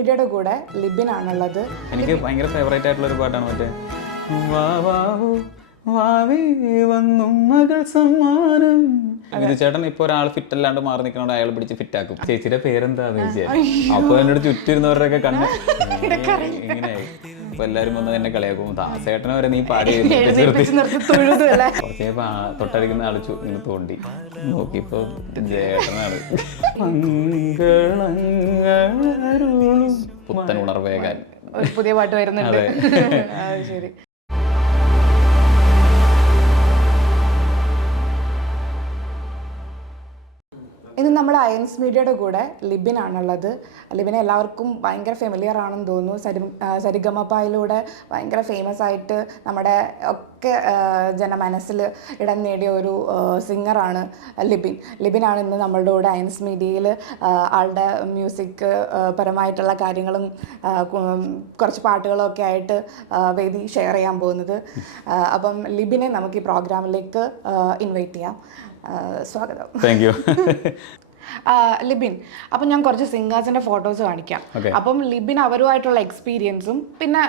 മീഡിയയുടെ കൂടെ ലിബിൻ ആണുള്ളത്. എനിക്ക് ഭയങ്കര ഫേവറേറ്റ് ആയിട്ടുള്ള ഒരു പാട്ടാണ് മറ്റേ വാവാവൂ വാവേ വന്നും മകൾ സമ്മാനം. ഇത് ചേട്ടൻ ഇപ്പൊ ഒരാൾ ഫിറ്റ് അല്ലാണ്ട് മാറി നിൽക്കണോണ്ട് അയാൾ പിടിച്ച് ഫിറ്റ് ആക്കും. ചേച്ചിയുടെ പേരെന്താന്ന് ചോദിച്ചാൽ അപ്പൊ എന്നോട് ചുറ്റിരുന്നവരൊക്കെ കണ്ണ് ഇങ്ങനെയായി. അപ്പൊ എല്ലാരും വന്ന് എന്നെ കളിയാക്കും. ദാസേട്ടനെ വരെ നീ പാടി കുറച്ചേപ്പോ തൊട്ടടിക്കുന്ന ആള് ഇങ്ങനെ തോണ്ടി നോക്കിയപ്പോ ജേട്ടനാണ്. പുത്തൻ ഉണർവേകാൻ പുതിയ പാട്ട് വരുന്നുണ്ട്. ശരി. ഇന്ന് നമ്മുടെ അയൻസ് മീഡിയയുടെ കൂടെ ലിബിൻ ആണുള്ളത്. ലിബിനെ എല്ലാവർക്കും ഭയങ്കര ഫെമിലിയർ ആണെന്ന് തോന്നുന്നു. സരിഗമപയിലൂടെ ഭയങ്കര ഫേമസ് ആയിട്ട് നമ്മുടെ ഒക്കെ ജനമനസ്സിൽ ഇടം നേടിയ ഒരു സിംഗറാണ് ലിബിൻ. ലിബിനാണ് ഇന്ന് നമ്മളുടെ കൂടെ അയൻസ് മീഡിയയിൽ ആളുടെ മ്യൂസിക് പരമായിട്ടുള്ള കാര്യങ്ങളും കുറച്ച് പാട്ടുകളും ഒക്കെ ആയിട്ട് വേദി ഷെയർ ചെയ്യാൻ പോകുന്നത്. അപ്പം ലിബിനെ നമുക്ക് ഈ പ്രോഗ്രാമിലേക്ക് ഇൻവൈറ്റ് ചെയ്യാം. സ്വാഗതം. Thank you. ലിബിൻ, അപ്പം ഞാൻ കുറച്ച് സിംഗേഴ്സിന്റെ ഫോട്ടോസ് കാണിക്കാം. അപ്പം ലിബിൻ അവരുമായിട്ടുള്ള എക്സ്പീരിയൻസും പിന്നെ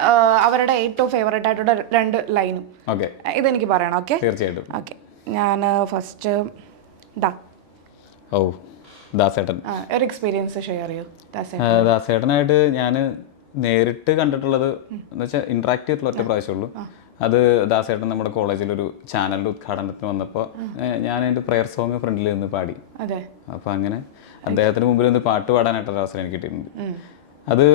അവരുടെ ഏറ്റവും ഫേവറേറ്റ് ആയിട്ടുള്ള 2 ലൈനും ഇതെനിക്ക് പറയണം. ഓക്കെ? തീർച്ചയായിട്ടും. ഓക്കെ, ഞാൻ ഫസ്റ്റ് ദാസേട്ടൻ ഒരു എക്സ്പീരിയൻസ് ഷെയർ ചെയ്യൂ. ദാസേട്ടനായിട്ട് ഞാൻ നേരിട്ട് കണ്ടിട്ടുള്ളത് എന്ന് വെച്ചാൽ ഇന്ററാക്ട് ചെയ്തിട്ടുള്ള ഒറ്റ പ്രാവശ്യമുള്ളൂ. അത് ദാസേട്ടൻ നമ്മുടെ കോളേജിലൊരു ചാനലിൻ്റെ ഉദ്ഘാടനത്തിന് വന്നപ്പോൾ ഞാൻ എൻ്റെ പ്രെയർ സോങ് ഫ്രണ്ടിൽ നിന്ന് പാടി. അപ്പോൾ അങ്ങനെ അദ്ദേഹത്തിന് മുമ്പിൽ നിന്ന് പാട്ട് പാടാനായിട്ടൊരു അവസരം എനിക്ക് കിട്ടിയിട്ടുണ്ട്. അത്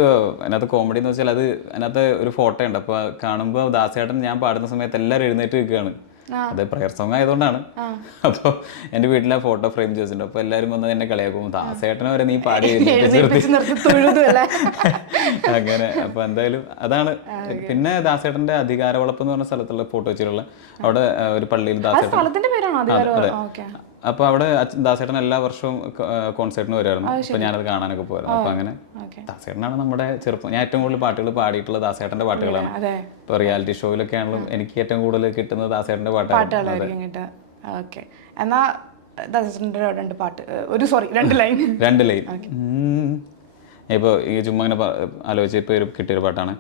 അതിനകത്ത് കോമഡി എന്ന് വെച്ചാൽ അത് അതിനകത്ത് ഒരു ഫോട്ടോ ഉണ്ട്. അപ്പോൾ കാണുമ്പോൾ ദാസേട്ടൻ ഞാൻ പാടുന്ന സമയത്ത് എല്ലാവരും എഴുന്നേറ്റ് നിൽക്കുകയാണ്. അത് പ്രയർ സോങ് ആയതുകൊണ്ടാണ്. അപ്പോൾ എൻ്റെ വീട്ടിലെ ഫോട്ടോ ഫ്രെയിം ചെയ്തിട്ടുണ്ട്. അപ്പോൾ എല്ലാവരും വന്ന് എന്നെ കളിയാക്കും. ദാസേട്ടനെ വരെ നീ പാടി അങ്ങനെ. അപ്പോൾ എന്തായാലും അതാണ്. പിന്നെ ദാസേട്ടൻ്റെ അധികാരവളപ്പ് എന്ന് പറഞ്ഞ സ്ഥലത്തുള്ള ഫോട്ടോ വെച്ചിട്ടുള്ള അവിടെ ഒരു പള്ളിയിൽ ദാസേട്ടൻ. അപ്പോൾ അവിടെ ദാസേട്ടൻ എല്ലാ വർഷവും കോൺസേർട്ടിന് വരുമായിരുന്നു. അപ്പോൾ ഞാനത് കാണാനൊക്കെ പോയിരുന്നു. അപ്പോൾ അങ്ങനെ ദാസേട്ടനാണ് നമ്മുടെ ചെറുപ്പം. ഞാൻ ഏറ്റവും കൂടുതൽ പാട്ടുകൾ പാടിയിട്ടുള്ള ദാസേട്ടൻ്റെ പാട്ടുകളാണ്. ഇപ്പോൾ റിയാലിറ്റി ഷോയിലൊക്കെ ആണെങ്കിലും എനിക്ക് ഏറ്റവും കൂടുതൽ കിട്ടുന്നത് ദാസേട്ടൻ്റെ പാട്ടുകളായിരിക്കും. എന്നാ ദാസേട്ടൻ്റെ 2 പാട്ട്, രണ്ട് ലൈൻ. ഇപ്പോൾ ഈ ചുമ്മാ അങ്ങനെ ആലോചിച്ചപ്പോൾ കിട്ടിയൊരു പാട്ടാണ്.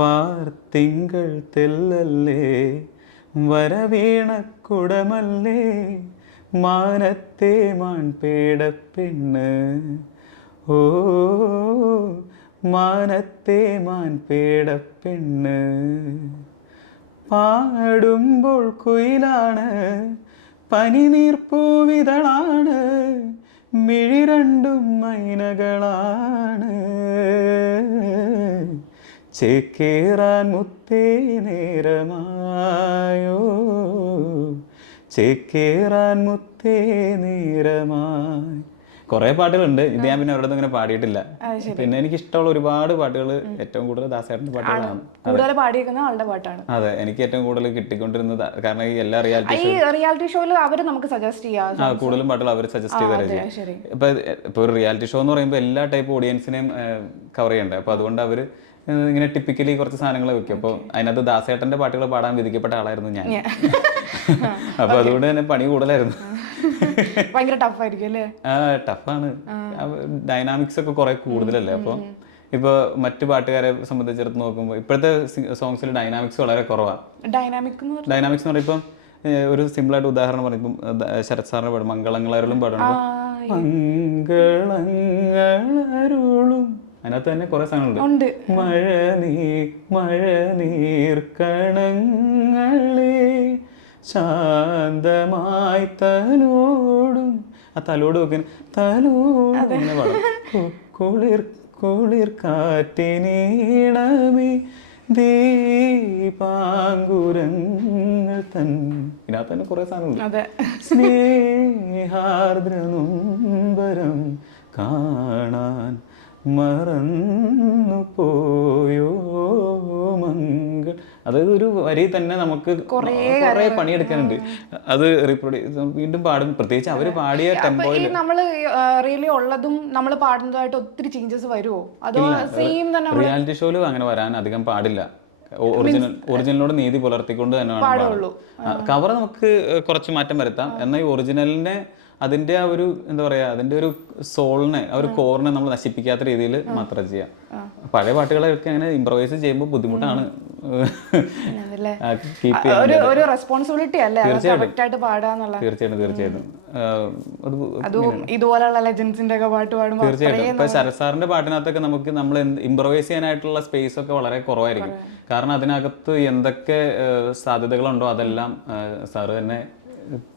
വാർത്തിങ്കൾ തെല്ലല്ലേ വരവീണ കുടമല്ലേ മാനത്തെ മാൻപേടപ്പെണ്ണ്, ഓ മാനത്തെ മാൻപേടപ്പെണ്ണ്, പാടുമ്പോൾ കുയിലാണ് പനിനീർപ്പൂവിതളാണ് മിഴി രണ്ടും മൈനകളാണ്, ചേക്കേറാൻ മുത്തേ നേരമായോ ചേക്കേറാൻ മുത്തേ നേരമായി. കുറേ പാട്ടുകളുണ്ട്. ഇത് ഞാൻ പിന്നെ അവരുടെ ഇങ്ങനെ പാടിയിട്ടില്ല. പിന്നെ എനിക്ക് ഇഷ്ടമുള്ള ഒരുപാട് പാട്ടുകൾ ഏറ്റവും കൂടുതൽ ദാസേട്ടൻ്റെ പാട്ടുകളാണ്. അതെ, എനിക്ക് ഏറ്റവും കൂടുതൽ കിട്ടിക്കൊണ്ടിരുന്നത്. കാരണം ഈ എല്ലാ റിയാലിറ്റി ഷോയിൽ അവർ നമുക്ക് സജസ്റ്റ് ചെയ്യാം. കൂടുതലും പാട്ടുകൾ അവർ സജസ്റ്റ് ചെയ്ത്. ഇപ്പൊ ഒരു റിയാലിറ്റി ഷോ എന്ന് പറയുമ്പോൾ എല്ലാ ടൈപ്പ് ഓഡിയൻസിനെയും കവർ ചെയ്യണ്ടേ. അപ്പൊ അതുകൊണ്ട് അവര് ഇങ്ങനെ ടിപ്പിക്കലി കുറച്ച് സാധനങ്ങൾ വെക്കും. അപ്പോൾ അതിനകത്ത് ദാസേട്ടൻ്റെ പാട്ടുകൾ പാടാൻ വിധിക്കപ്പെട്ട ആളായിരുന്നു ഞാൻ. അപ്പൊ അതുകൊണ്ട് തന്നെ പണി കൂടുതലായിരുന്നു. ഭയങ്കര ടഫായിരിക്കും അല്ലേ? ടഫാണ്. ഡൈനാമിക്സ് ഒക്കെ കുറെ കൂടുതലല്ലേ. അപ്പോൾ ഇപ്പൊ മറ്റു പാട്ടുകാരെ സംബന്ധിച്ചിടത്ത് നോക്കുമ്പോൾ ഇപ്പോഴത്തെ സോങ്സിൽ ഡൈനാമിക്സ് വളരെ കുറവാണ്. ഡൈനാമിക്സ് എന്ന് പറയുമ്പോൾ ഒരു സിമ്പിളായിട്ട് ഉദാഹരണം പറയുമ്പോൾ ശരത് സാറിന്റെ പാടും മംഗളങ്ങളരുളും പാടുമ്പോൾ മംഗളങ്ങളരുളും അതിനകത്ത് തന്നെ കുറെ സാധനങ്ങളുണ്ട്. മഴ നീർക്കണങ്ങളെ ശാന്തമായി തലോടും. ആ തലോട് വെക്കാൻ തലോട് ഇങ്ങനെ പാടും. കുളിർ കുളിർ കാറ്റിനീണമേ ദീപാങ്കുരങ്ങൾ തൻ. ഇതിനകത്ത് തന്നെ കുറെ സാധനങ്ങളുണ്ട്. സ്നേഹാർദ്രനുംബരം കാണാൻ മറന്നു പോയോ മംഗൾ. അതായത് ഒരു വരി തന്നെ നമുക്ക് കുറേ പണിയെടുക്കാനുണ്ട്. അത് വീണ്ടും പാടും. പ്രത്യേകിച്ച് അവര് പാടിയ ടെമ്പോയിൽ നമ്മള് റിയലി ഉള്ളതും നമ്മൾ പാടുന്നതായിട്ട് ഒത്തിരി ചേഞ്ചസ് വരുമോ? അതോ സെയിം തന്നെ? റിയാലിറ്റി ഷോയിൽ അങ്ങനെ വരാൻ അധികം പാടില്ല. ഒറിജിനലിനോട് നീതി പുലർത്തിക്കൊണ്ട് തന്നെയാണ്. കവർ നമുക്ക് കുറച്ച് മാറ്റം വരുത്താം. എന്നാൽ ഈ ഒറിജിനലിനെ അതിന്റെ ആ ഒരു എന്താ പറയാ അതിന്റെ ഒരു സോളിനെ ആ ഒരു കോറിനെ നമ്മൾ നശിപ്പിക്കാത്ത രീതിയിൽ മാത്രം ചെയ്യാം. പഴയ പാട്ടുകളൊക്കെ അങ്ങനെ ഇംപ്രവൈസ് ചെയ്യുമ്പോൾ ബുദ്ധിമുട്ടാണ് കീപ്പ് ചെയ്യാൻ. ഒരു റെസ്പോൺസിബിലിറ്റി അല്ലേ കറക്റ്റ് ആയിട്ട് പാടാന്നുള്ള. തീർച്ചയായിട്ടും അതും ഇതുപോലുള്ള ലെജൻസിന്റെ ഒക്കെ പാട്ട് പാടുമ്പോൾ തീർച്ചയായിട്ടും. ഇപ്പൊ ശരത് സാറിന്റെ പാട്ടിനകത്തൊക്കെ നമ്മൾ ഇംപ്രവൈസ് ചെയ്യാനായിട്ടുള്ള സ്പേസ് ഒക്കെ വളരെ കുറവായിരിക്കും. കാരണം അതിനകത്ത് എന്തൊക്കെ സാധ്യതകളുണ്ടോ അതെല്ലാം സാറ് തന്നെ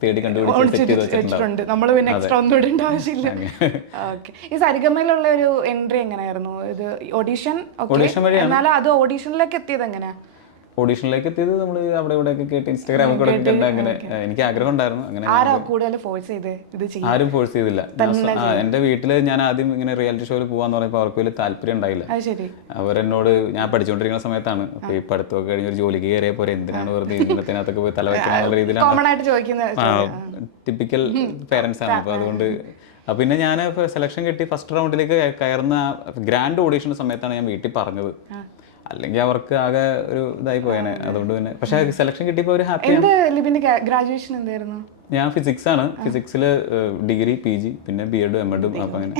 തേടി കണ്ടുപിടിച്ചിട്ടുണ്ട്. നമ്മള് പിന്നെ എക്സ്ട്രാ ഒന്നും ഇടേണ്ട ആവശ്യമില്ല. ഓക്കെ, ഈ സരിഗമയിലുള്ള ഒരു എൻട്രി എങ്ങനെയായിരുന്നു? ഇത് ഓഡീഷൻ എന്നാലും അത് ഓഡീഷനിലേക്ക് എത്തിയത് എങ്ങനെയാ? ഓഡീഷനിലേക്ക് എത്തിയത് നമ്മൾ അവിടെ ഇവിടെയൊക്കെ കേട്ട് ഇൻസ്റ്റാഗ്രാമിൽ കൂടെ കണ്ട് അങ്ങനെ എനിക്ക് ആഗ്രഹം ഉണ്ടായിരുന്നു. അങ്ങനെ ആരും ഫോഴ്സ് ചെയ്തില്ല. എന്റെ വീട്ടില് ഞാൻ ആദ്യം ഇങ്ങനെ റിയാലിറ്റി ഷോയിൽ പോവാന്ന് പറഞ്ഞപ്പോൾ അവർക്ക് വലിയ താല്പര്യം ഉണ്ടായില്ല. അവരെന്നോട് ഞാൻ പഠിച്ചുകൊണ്ടിരിക്കുന്ന സമയത്താണ്, അപ്പൊ ഈ പഠിത്തമൊക്കെ കഴിഞ്ഞ ഒരു ജോലിക്ക് കയറിയ പോലെ എന്തിനാണ് വെറുതെ ഇന്നത്തിനകത്തൊക്കെ പോയി തലവെക്കുന്ന രീതിയിലാണ് ടിപ്പിക്കൽ പേരൻസ് ആണ്. അപ്പൊ അതുകൊണ്ട് പിന്നെ ഞാൻ സെലക്ഷൻ കിട്ടി ഫസ്റ്റ് റൗണ്ടിലേക്ക് കയറുന്ന ഗ്രാൻഡ് ഓഡീഷന്റെ സമയത്താണ് ഞാൻ വീട്ടിൽ പറഞ്ഞത്. അല്ലെങ്കിൽ അവർക്ക് ആകെ ഒരു ഇതായി പോയേനെ. അതുകൊണ്ട് പിന്നെ പക്ഷെ സെലക്ഷൻ കിട്ടിയപ്പോൾ ഒരു ഹാപ്പിയാണ്. ഗ്രാജുവേഷൻ എന്തായിരുന്നു? ഞാൻ ഫിസിക്സ് ആണ്. ഫിസിക്സിൽ ഡിഗ്രി PG പിന്നെ BEdും MEdും. അപ്പൊ അങ്ങനെ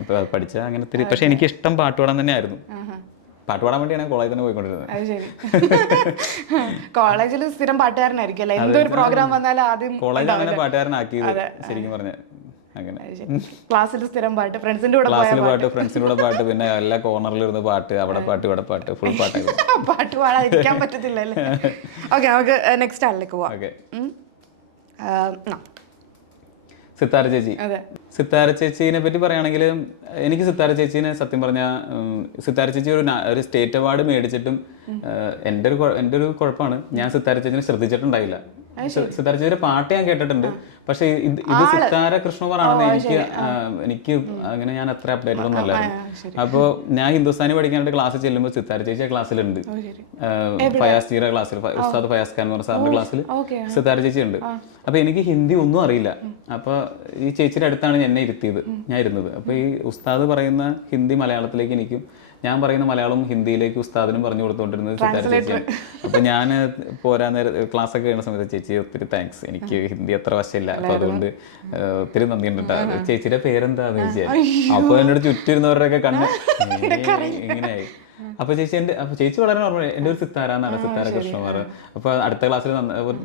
അപ്പൊ പഠിച്ച അങ്ങനെ തിരി. പക്ഷെ എനിക്ക് ഇഷ്ടം പാട്ട് പാടാൻ തന്നെ ആയിരുന്നു. പാട്ട് പാടാൻ വേണ്ടിയാണ് കോളേജിൽ തന്നെ പോയിക്കൊണ്ടിരുന്നത്. കോളേജിൽ സ്ഥിരം പാട്ടുകാരനായിരിക്കും അല്ലേ? എന്തൊരു പ്രോഗ്രാം വന്നാലും ആദ്യം കോളേജിൽ അങ്ങനെ പാട്ടുകാരനാക്കിയത് ശരിക്കും പറഞ്ഞ അങ്ങനെ. ക്ലാസ്സിൽ സ്ഥിരം പാട്ട്, ഫ്രണ്ട്സിന്റെ കൂടെ പാട്ട്, പിന്നെ എല്ലാ കോർണറിലും ഇരുന്ന് പാട്ട്, അവിടെ പാട്ട് ഇവിടെ പാട്ട്, ഫുൾ പാട്ട് പാട്ട് പാടാതിരിക്കാൻ പറ്റത്തില്ലല്ലേ. ഓക്കെ, നമുക്ക് നെക്സ്റ്റ് ആളിലേക്ക് പോവാം. സിത്താര ചേച്ചി. സിത്താര ചേച്ചീനെ പറ്റി പറയുകയാണെങ്കിൽ എനിക്ക് സിത്താര ചേച്ചീനെ സത്യം പറഞ്ഞാൽ സിത്താര ചേച്ചി ഒരു സ്റ്റേറ്റ് അവാർഡ് മേടിച്ചിട്ടും എൻ്റെ ഒരു കുഴപ്പമാണ്, ഞാൻ സിത്താര ചേച്ചിനെ ശ്രദ്ധിച്ചിട്ടുണ്ടായില്ല. സിത്താര ചേച്ചിയുടെ പാട്ട് ഞാൻ കേട്ടിട്ടുണ്ട്, പക്ഷെ ഇത് സിത്താര കൃഷ്ണകുമാർ ആണെന്ന് എനിക്ക് അങ്ങനെ ഞാൻ അത്ര അപ്ഡേറ്റഡ് ഒന്നും അല്ലായിരുന്നു. അപ്പോൾ ഞാൻ ഹിന്ദുസ്ഥാനി പഠിക്കാനായിട്ട് ക്ലാസ്സിൽ ചെല്ലുമ്പോൾ സിത്താര ചേച്ചി ആ ക്ലാസ്സിലുണ്ട്. ഫയാസ് ജിയുടെ ക്ലാസ്സിൽ, ഉസ്താദ് ഫയാസ് ഖാൻ എന്ന് പറഞ്ഞ സാറിന്റെ ക്ലാസ്സിൽ സിത്താര ചേച്ചി ഉണ്ട്. അപ്പൊ എനിക്ക് ഹിന്ദി ഒന്നും അറിയില്ല. അപ്പൊ ഈ ചേച്ചിയുടെ അടുത്താണ് ഞാൻ ഇരുന്നത്. അപ്പൊ ഈ ഉസ്താദ് പറയുന്ന ഹിന്ദി മലയാളത്തിലേക്ക് എനിക്കും, ഞാൻ പറയുന്ന മലയാളം ഹിന്ദിയിലേക്ക് ഉസ്താദിനും പറഞ്ഞു കൊടുത്തുകൊണ്ടിരുന്നത് സിത്താര ചേച്ചിയാണ്. അപ്പൊ ഞാൻ പോരാൻ നേരം ക്ലാസ് ഒക്കെ കഴിയുന്ന സമയത്ത് ചേച്ചി ഒത്തിരി താങ്ക്സ്, എനിക്ക് ഹിന്ദി അത്ര വശമില്ല, അപ്പൊ അതുകൊണ്ട് ഒത്തിരി നന്ദിയുണ്ട് കേട്ടോ. ചേച്ചിയുടെ പേരെന്താന്ന് ചോദിച്ചാൽ അപ്പൊ എന്നോട് ചുറ്റിരുന്നവരുടെയൊക്കെ കണ്ണ് ഇങ്ങനെയായി. അപ്പൊ ചേച്ചി വളരെ നോർമൽ, എൻ്റെ ഒരു സിത്താര എന്നാണ്, സിത്താര കൃഷ്ണകുമാർ. അപ്പൊ അടുത്ത ക്ലാസ്സിൽ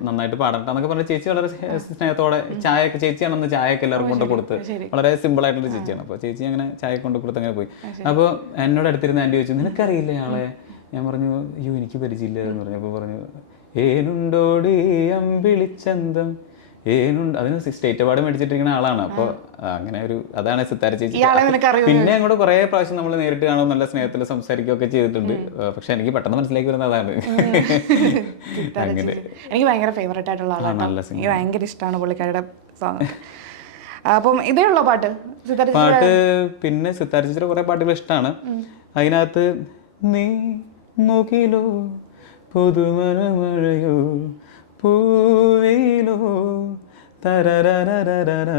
നന്നായിട്ട് പാടണ്ടെന്നൊക്കെ പറഞ്ഞ ചേച്ചി വളരെ സ്നേഹത്തോടെ ചായയൊക്കെ, ചേച്ചിയാണെന്ന് ചായയൊക്കെ എല്ലാവർക്കും കൊണ്ട് കൊടുത്ത്, വളരെ സിമ്പിൾ ആയിട്ടുള്ള ചേച്ചിയാണ്. അപ്പൊ ചേച്ചി അങ്ങനെ ചായ കൊണ്ട് കൊടുത്ത് അങ്ങനെ പോയി. അപ്പോൾ എന്നോട് അടുത്തിരുന്ന് ആൻറ്റി ചോദിച്ചു, നിനക്കറിയില്ലേ ആളെ? ഞാൻ പറഞ്ഞു, അയ്യോ എനിക്ക് പരിചയമില്ല എന്ന് പറഞ്ഞു. അപ്പോൾ പറഞ്ഞു, ഏനുണ്ടോടി അമ്പിളിച്ചന്തം ഏനുണ്ട്. അതിന് സ്റ്റേറ്റ് അവാർഡ് മേടിച്ചിട്ടിരിക്കുന്ന ആളാണ്. അപ്പോൾ അങ്ങനെ ഒരു അതാണ് സിത്താര ചേച്ചി. പിന്നെ അങ്ങോട്ട് കുറെ പ്രാവശ്യം നമ്മൾ നേരിട്ട് കാണും, നല്ല സ്നേഹത്തിൽ സംസാരിക്കുകയൊക്കെ ചെയ്തിട്ടുണ്ട്. പക്ഷെ എനിക്ക് പെട്ടെന്ന് മനസ്സിലേക്ക് വരുന്നത് അതാണ്. അങ്ങനെ എനിക്ക് ഭയങ്കര ഫേവറേറ്റ് ആയിട്ടുള്ള ആളാണ്, എനിക്ക് ഭയങ്കര ഇഷ്ടമാണ് പുള്ളിക്കാരുടെ സോങ്. അപ്പം ഇതേ ഉള്ളോ പാട്ട്? പിന്നെ സിത്താര ചേച്ചിയുടെ കുറെ പാട്ടുകൾ ഇഷ്ടമാണ്. അതിനകത്ത് നീ മുകിലോ പുതുമഴയോ പൂവിലോ തരരരരര